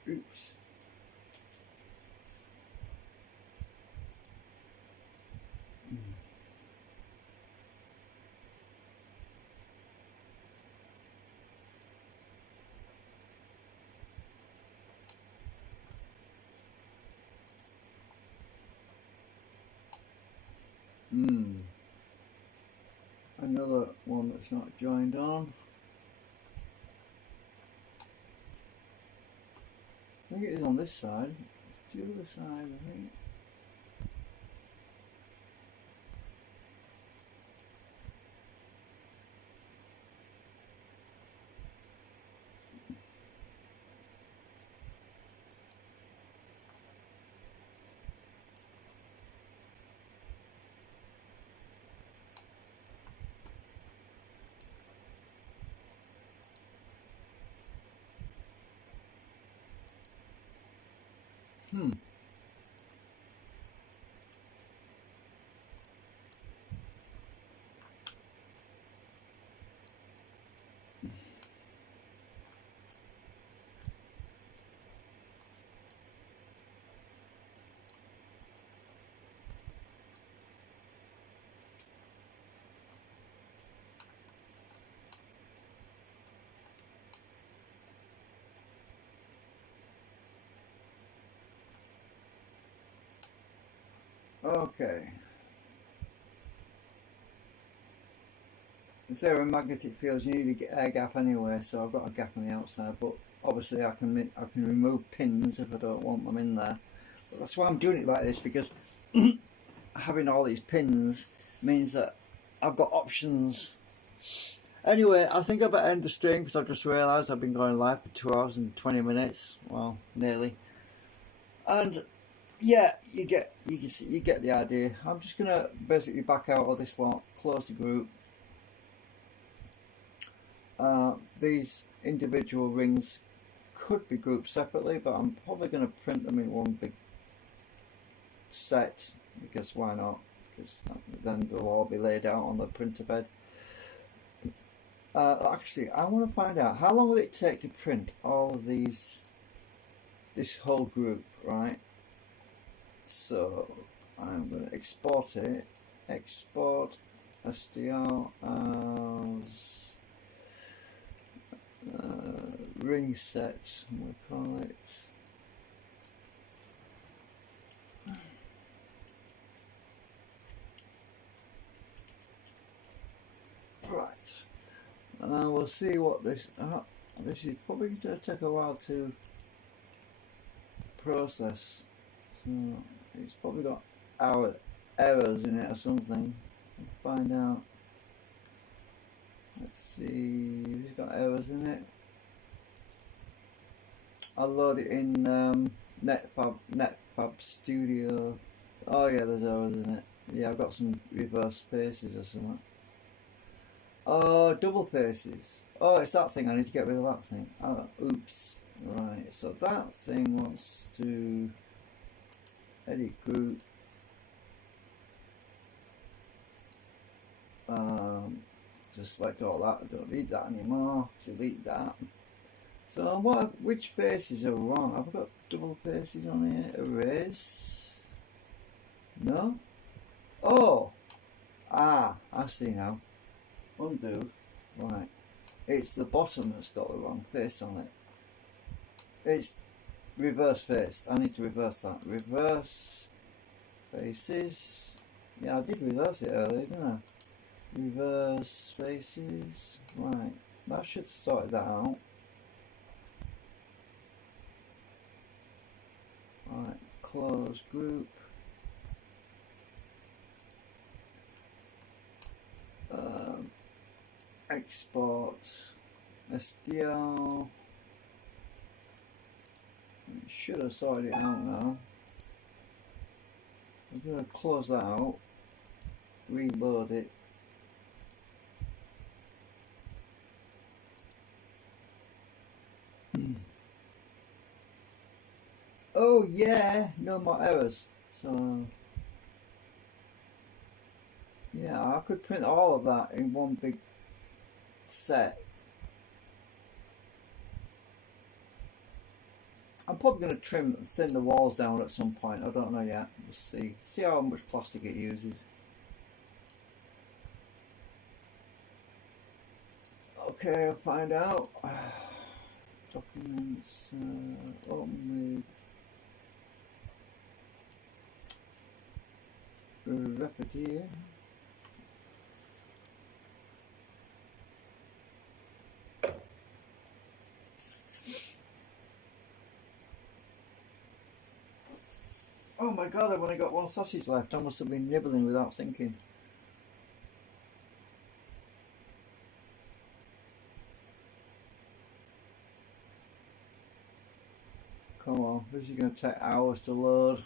Oops. Another one that's not joined on. I think it is on this side. It's the other side, I think. Okay. Is there a magnetic field? You need a air gap anyway, so I've got a gap on the outside, but obviously I can remove pins if I don't want them in there. But that's why I'm doing it like this, because having all these pins means that I've got options. Anyway, I think I better end the stream because I've just realised I've been going live for 2 hours and 20 minutes. Well, nearly. And yeah, you get the idea. I'm just gonna basically back out of this lot, close the group. These individual rings could be grouped separately, but I'm probably going to print them in one big set, because why not? Because then they'll all be laid out on the printer bed. Actually, I want to find out how long will it take to print all of these, this whole group, right? So I'm going to export it. Export SDR as ring set, we'll call it. Right. We'll see what this. This is probably going to take a while to process. So it's probably got errors in it or something. We'll find out. Let's see if it's got errors in it. I'll load it in Netfab Studio. Oh yeah, there's errors in it. Yeah, I've got some reverse spaces or something. Oh, double faces. Oh, it's that thing. I need to get rid of that thing. Oh, oops. Right, so that thing wants to edit group. Just select all that. I don't need that anymore. Delete that. So which faces are wrong? I've got double faces on here. Erase. No? Oh! I see now. Undo. Right. It's the bottom that's got the wrong face on it. It's reverse faced. I need to reverse that. Reverse faces. Yeah, I did reverse it earlier, didn't I? Reverse faces. Right. That should sort that out. Right. Close group. Export SDL. Should have sorted it out now. I'm going to close that out, reload it. Oh yeah, no more errors. So yeah, I could print all of that in one big set. I'm probably going to thin the walls down at some point. I don't know yet. We'll see. See how much plastic it uses. Okay, I'll find out. Documents. Open with Repetier. Oh my god, I've only got one sausage left. I must have been nibbling without thinking. Come on, this is going to take hours to load.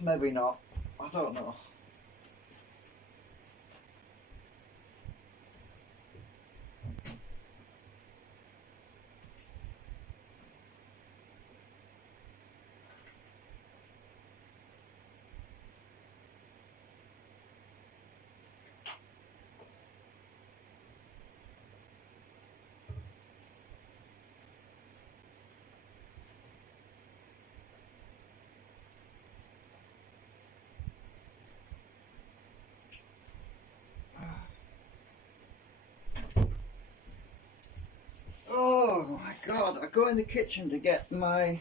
Maybe not. I don't know. Oh my god, I go in the kitchen to get my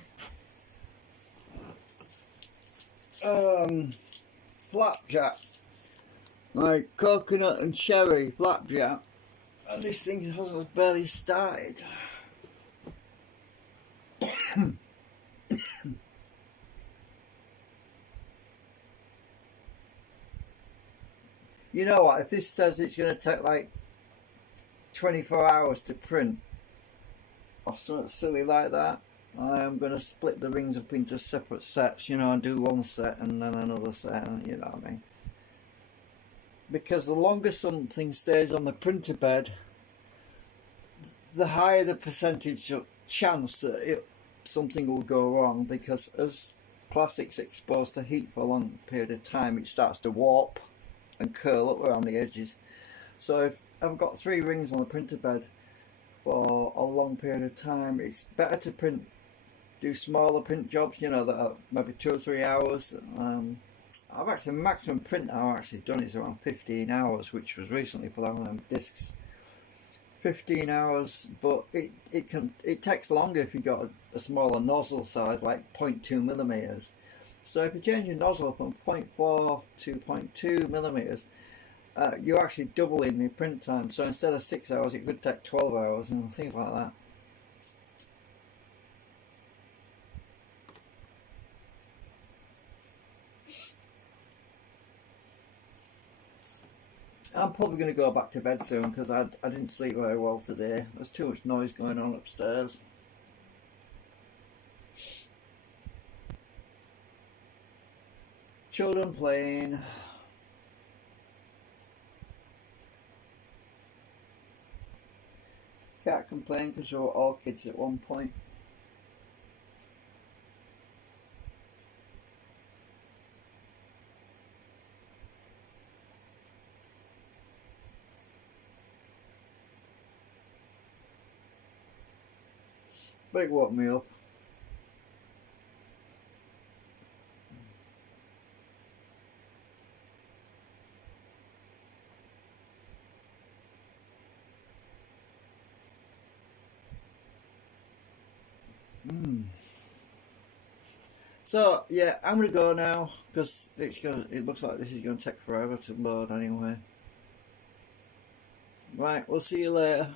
flapjack, my coconut and cherry flapjack, and this thing hasn't barely started. You know what, if this says it's going to take like 24 hours to print or something silly like that, I am going to split the rings up into separate sets, you know, and do one set and then another set, you know what I mean. Because the longer something stays on the printer bed, the higher the percentage of chance that something will go wrong, because as plastic's exposed to heat for a long period of time, it starts to warp and curl up around the edges. So if I've got 3 rings on the printer bed for a long period of time, it's better to do smaller print jobs, you know, that are maybe 2 or 3 hours. I've actually, maximum print I've actually done is around 15 hours, which was recently for them discs. 15 hours, but it takes longer if you've got a smaller nozzle size, like 0.2 millimeters. So if you change your nozzle from 0.4 to 0.2 millimeters, you're actually doubling the print time. So instead of 6 hours, it could take 12 hours and things like that. I'm probably going to go back to bed soon because I didn't sleep very well today. There's too much noise going on upstairs. Children playing. Can't complain because we were all kids at one point. But it woke me up. So yeah, I'm gonna go now because it looks like this is gonna take forever to load anyway. Right, we'll see you later.